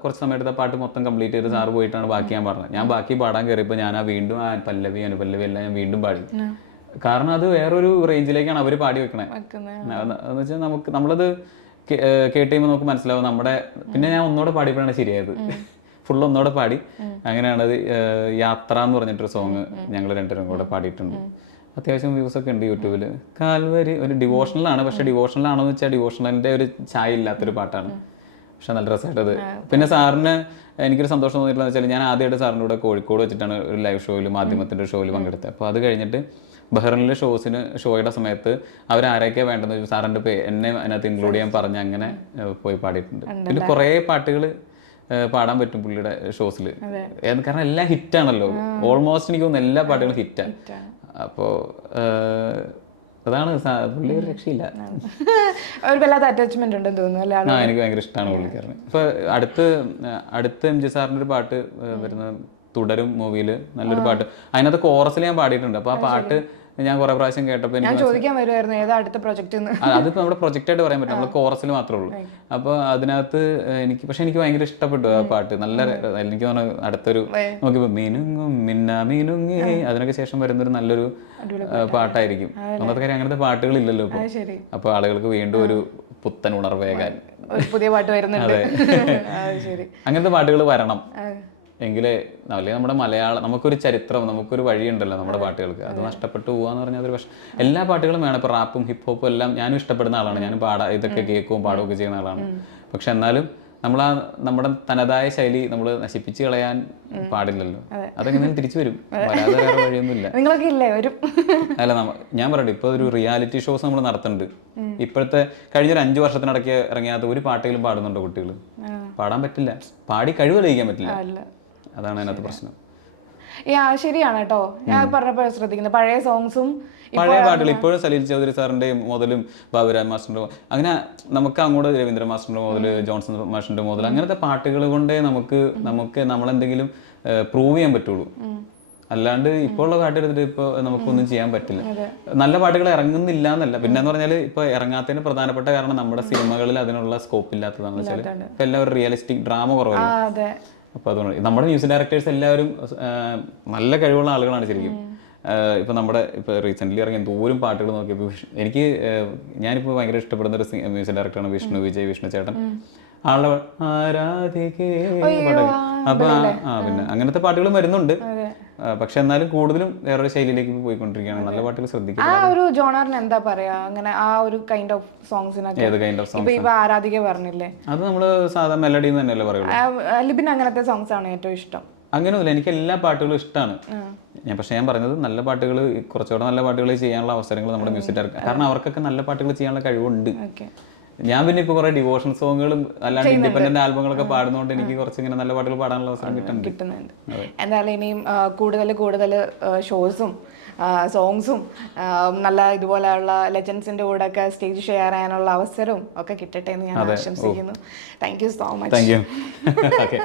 കുറച്ച് സമയത്ത് ആ പാട്ട് മൊത്തം കംപ്ലീറ്റ് ചെയ്ത് സാറ് പോയിട്ടാണ് ബാക്കി ഞാൻ പറഞ്ഞത്. ഞാൻ ബാക്കി പാടാൻ കയറിയപ്പോൾ ഞാൻ വീണ്ടും ആ പല്ലവി അനുപല്ലവി എല്ലാം ഞാൻ വീണ്ടും പാടി. കാരണം അത് വേറൊരു റേഞ്ചിലേക്കാണ് അവർ പാടി വെക്കണേ. എന്ന് വെച്ചാൽ നമ്മളത് കേട്ട് കഴിയുമ്പോൾ നമുക്ക് മനസ്സിലാവും നമ്മുടെ. പിന്നെ ഞാൻ ഒന്നുകൂടെ പാടിയപ്പോഴാണ് ശരിയായത്. ഫുള്ള് ഒന്നുകൂടെ പാടി. അങ്ങനെയാണ് അത് യാത്ര എന്ന് പറഞ്ഞിട്ടൊരു സോങ് ഞങ്ങൾ രണ്ടുപേരും കൂടെ പാടിയിട്ടുണ്ട്. അത്യാവശ്യം വ്യൂസ് ഒക്കെ ഉണ്ട് യൂട്യൂബിൽ. കാൽവരി ഒരു ഡിവോഷണലാണ്. പക്ഷെ ഡിവോഷണൽ ആണോ എന്ന് വെച്ചാൽ ഡിവോഷണലിന്റെ ഒരു ചായ ഇല്ലാത്തൊരു പാട്ടാണ്. പക്ഷെ നല്ല രസമായിട്ടത്. പിന്നെ സാറിന് എനിക്കൊരു സന്തോഷം തോന്നിയിട്ടുള്ളത് വെച്ചാൽ ഞാൻ ആദ്യമായിട്ട് സാറിൻ്റെ കൂടെ കോഴിക്കോട് വെച്ചിട്ടാണ് ഒരു ലൈവ് ഷോയിൽ മാധ്യമത്തിൻ്റെ ഷോയിൽ പങ്കെടുത്തത്. അപ്പോൾ അത് കഴിഞ്ഞിട്ട് ബഹ്റിനിലെ ഷോയുടെ സമയത്ത് അവരാരൊക്കെയാണ് വേണ്ടതെന്ന് ചോദിച്ചു. സാറിൻ്റെ എന്നെ അതിനകത്ത് ഇൻക്ലൂഡ് ചെയ്യാൻ പറഞ്ഞ് അങ്ങനെ പോയി പാടിയിട്ടുണ്ട്. പിന്നെ കുറേ പാട്ടുകൾ പാടാൻ പറ്റും പുള്ളിയുടെ ഷോസിൽ. കാരണം എല്ലാം ഹിറ്റാണല്ലോ. ഓൾമോസ്റ്റ് എനിക്ക് തോന്നുന്നു എല്ലാ പാട്ടുകളും ഹിറ്റാണ്. അപ്പോൾ അതാണ് പുള്ളി ഒരു രക്ഷയില്ല. ഒരു വല്ലാത്ത അറ്റാച്ച്മെന്റ് ഉണ്ടെന്ന് തോന്നുന്നു. എനിക്ക് ഭയങ്കര ഇഷ്ടമാണ് പുള്ളിക്കാരന്. ഇപ്പൊ അടുത്ത് MG സാറിന്റെ ഒരു പാട്ട് വരുന്നത് തുടരും മൂവിയിൽ നല്ലൊരു പാട്ട്. അതിനകത്ത് കോറസിൽ ഞാൻ പാടിയിട്ടുണ്ട്. അപ്പൊ ആ പാട്ട് ഞാൻ കുറെ പ്രാവശ്യം കേട്ടപ്പോൾ ഞാൻ ചോദിക്കാൻ വരുമായിരുന്നു ഏതാ അടുത്ത പ്രൊജക്ട്. അതിപ്പോ നമ്മുടെ പ്രൊജക്റ്റ് ആയിട്ട് പറയാൻ പറ്റും. നമ്മൾ കോറസിൽ മാത്രമേ ഉള്ളൂ. അപ്പോൾ അതിനകത്ത് എനിക്ക് ഭയങ്കര ഇഷ്ടപ്പെട്ടു ആ പാട്ട്. നല്ല എനിക്ക് തോന്നുന്നു അടുത്തൊരു നോക്കിയപ്പോ മീനുങ്ങും മിന്നുങ്ങി അതിനൊക്കെ ശേഷം വരുന്നൊരു നല്ലൊരു പാട്ടായിരിക്കും. ഒന്നാമത്തെ കാര്യം അങ്ങനത്തെ പാട്ടുകളില്ലല്ലോ ഇപ്പൊ. അപ്പൊ ആളുകൾക്ക് വീണ്ടും ഒരു പുത്തൻ ഉണർവേകാൻ പുതിയ പാട്ട് വരുന്നുണ്ട്. അങ്ങനത്തെ പാട്ടുകൾ വരണം. എങ്കിലേ അല്ലെങ്കിൽ നമ്മുടെ നമുക്കൊരു ചരിത്രം, നമുക്കൊരു വഴിയുണ്ടല്ലോ നമ്മുടെ പാട്ടുകൾക്ക്. അത് നഷ്ടപ്പെട്ടു പോകാന്ന് പറഞ്ഞാൽ അതൊരു പക്ഷേ എല്ലാ പാട്ടുകളും വേണം. ഇപ്പോൾ റാപ്പും ഹിപ്പ് ഹോപ്പും എല്ലാം ഞാനും ഇഷ്ടപ്പെടുന്ന ആളാണ്. ഞാനും ഇതൊക്കെ കേൾക്കുകയും പാടുകയൊക്കെ ചെയ്യുന്ന ആളാണ്. പക്ഷെ എന്നാലും നമ്മുടെ തനതായ ശൈലി നമ്മൾ നശിപ്പിച്ച് കളയാൻ പാടില്ലല്ലോ. അതെങ്ങനെ തിരിച്ചു വരും, വരാതെ വേറെ വഴിയൊന്നുമില്ല. അല്ല ഞാൻ പറയട്ടെ, ഇപ്പൊ ഒരു റിയാലിറ്റി ഷോസ് നമ്മൾ നടത്തുന്നുണ്ട്. ഇപ്പോഴത്തെ കഴിഞ്ഞൊരു 5 വർഷത്തിനിടയ്ക്ക് ഇറങ്ങിയാത്ത ഒരു പാട്ടെങ്കിലും പാടുന്നുണ്ടോ കുട്ടികൾ? പാടാൻ പറ്റില്ല. പാടി കഴിവ് തെളിയിക്കാൻ പറ്റില്ല. അതാണ് അതിനകത്ത് പ്രശ്നം. ശരിയാണ് കേട്ടോ. ഞാൻ പറഞ്ഞപ്പോൾ ശ്രദ്ധിക്കുന്നത് പഴയ സോങ്സും പഴയ പാട്ടുകൾ ഇപ്പോഴും സലീൽ ചൗധരി സാറിന്റെ മുതലും ബാബുരാജ് മാസ്റ്ററിന്റെ അങ്ങനെ നമുക്ക് അങ്ങോട്ട് രവീന്ദ്ര മാസ്റ്ററിന്റെ മുതൽ ജോൺസൺ മാസ്റ്ററിന്റെ മുതൽ അങ്ങനത്തെ പാട്ടുകൾ കൊണ്ടേ നമുക്ക് നമ്മളെന്തെങ്കിലും പ്രൂവ് ചെയ്യാൻ പറ്റുള്ളൂ. അല്ലാണ്ട് ഇപ്പോൾ ഉള്ള പാട്ടെടുത്തിട്ട് ഇപ്പോൾ നമുക്കൊന്നും ചെയ്യാൻ പറ്റില്ല. നല്ല പാട്ടുകൾ ഇറങ്ങുന്നില്ല എന്നല്ല. പിന്നെന്ന് പറഞ്ഞാൽ ഇപ്പൊ ഇറങ്ങാത്തതിന് പ്രധാനപ്പെട്ട കാരണം നമ്മുടെ സിനിമകളിൽ അതിനുള്ള സ്കോപ്പ് ഇല്ലാത്തതാണെന്ന് വെച്ചാൽ ഇപ്പൊ എല്ലാവരും റിയലിസ്റ്റിക് ഡ്രാമ കുറവല്ല. അപ്പൊ അതുകൊണ്ട് നമ്മുടെ മ്യൂസിക് ഡയറക്ടേഴ്സ് എല്ലാവരും നല്ല കഴിവുള്ള ആളുകളാണ് ശരിക്കും. ഇപ്പൊ റീസെന്റ് ഇറങ്ങിയ എന്തോരം പാട്ടുകൾ നോക്കിയപ്പോൾ ഞാനിപ്പോ ഭയങ്കര ഇഷ്ടപ്പെടുന്ന ഒരു മ്യൂസിക് ഡയറക്ടറാണ് വിഷ്ണു ചേട്ടൻ. ആളുടെ ആരാധികേ അപ്പൊ പിന്നെ അങ്ങനത്തെ പാട്ടുകളും വരുന്നുണ്ട്. പക്ഷെ എന്നാലും കൂടുതലും വേറൊരു ശൈലിയിലേക്ക് പോയിക്കൊണ്ടിരിക്കുകയാണ്. നല്ല പാട്ടുകൾ ശ്രദ്ധിക്കുക. ആ ഒരു ജോണറിന് എന്താ പറയാ, അങ്ങനെ ആ ഒരു കൈൻഡ് ഓഫ് സോങ്സിനൊക്കെ ഏത് കൈൻഡ് ഓഫ് സോങ്സ്? ഇപ്പൊ ആരാധിക പറഞ്ഞില്ലേ, അത് നമ്മള് സാധാരണ മെലഡി തന്നെയല്ലേ പറയുള്ളൂ. ലിബിൻ അങ്ങനത്തെ സോങ്സ് ആണ് ഏറ്റവും ഇഷ്ടം? അങ്ങനെയൊന്നുമില്ല, എനിക്ക് എല്ലാ പാട്ടുകളും ഇഷ്ടമാണ്. പക്ഷെ ഞാൻ പറഞ്ഞത് നല്ല പാട്ടുകൾ, കുറച്ചുകൂടെ നല്ല പാട്ടുകൾ ചെയ്യാനുള്ള അവസരങ്ങൾ നമ്മുടെ മ്യൂസിക് ഡയറക്ടർ, കാരണം അവർക്കൊക്കെ നല്ല പാട്ടുകൾ ചെയ്യാനുള്ള കഴിവുണ്ട്. ഞാൻ പിന്നെ ഇപ്പൊ കുറെ ഡിവോഷണൽ സോങ്ങുകളും അല്ലാണ്ട് ഇൻഡിപെൻഡന്റ് ആൽബങ്ങളൊക്കെ പാടുന്നതുകൊണ്ട് എനിക്ക് കുറച്ച് ഇങ്ങനെ നല്ല പാട്ടുകൾ പാടാനുള്ള അവസരം കിട്ടുന്നുണ്ട്. എന്തായാലും ഇനിയും കൂടുതൽ ഷോസും സോങ്സും നല്ല ഇതുപോലെയുള്ള ലെജൻസിന്റെ കൂടെ ഒക്കെ സ്റ്റേജ് ഷെയർ ചെയ്യാനുള്ള അവസരവും ഒക്കെ കിട്ടട്ടെ എന്ന് ഞാൻ ആശംസിക്കുന്നു. Thank you so much. Thank you.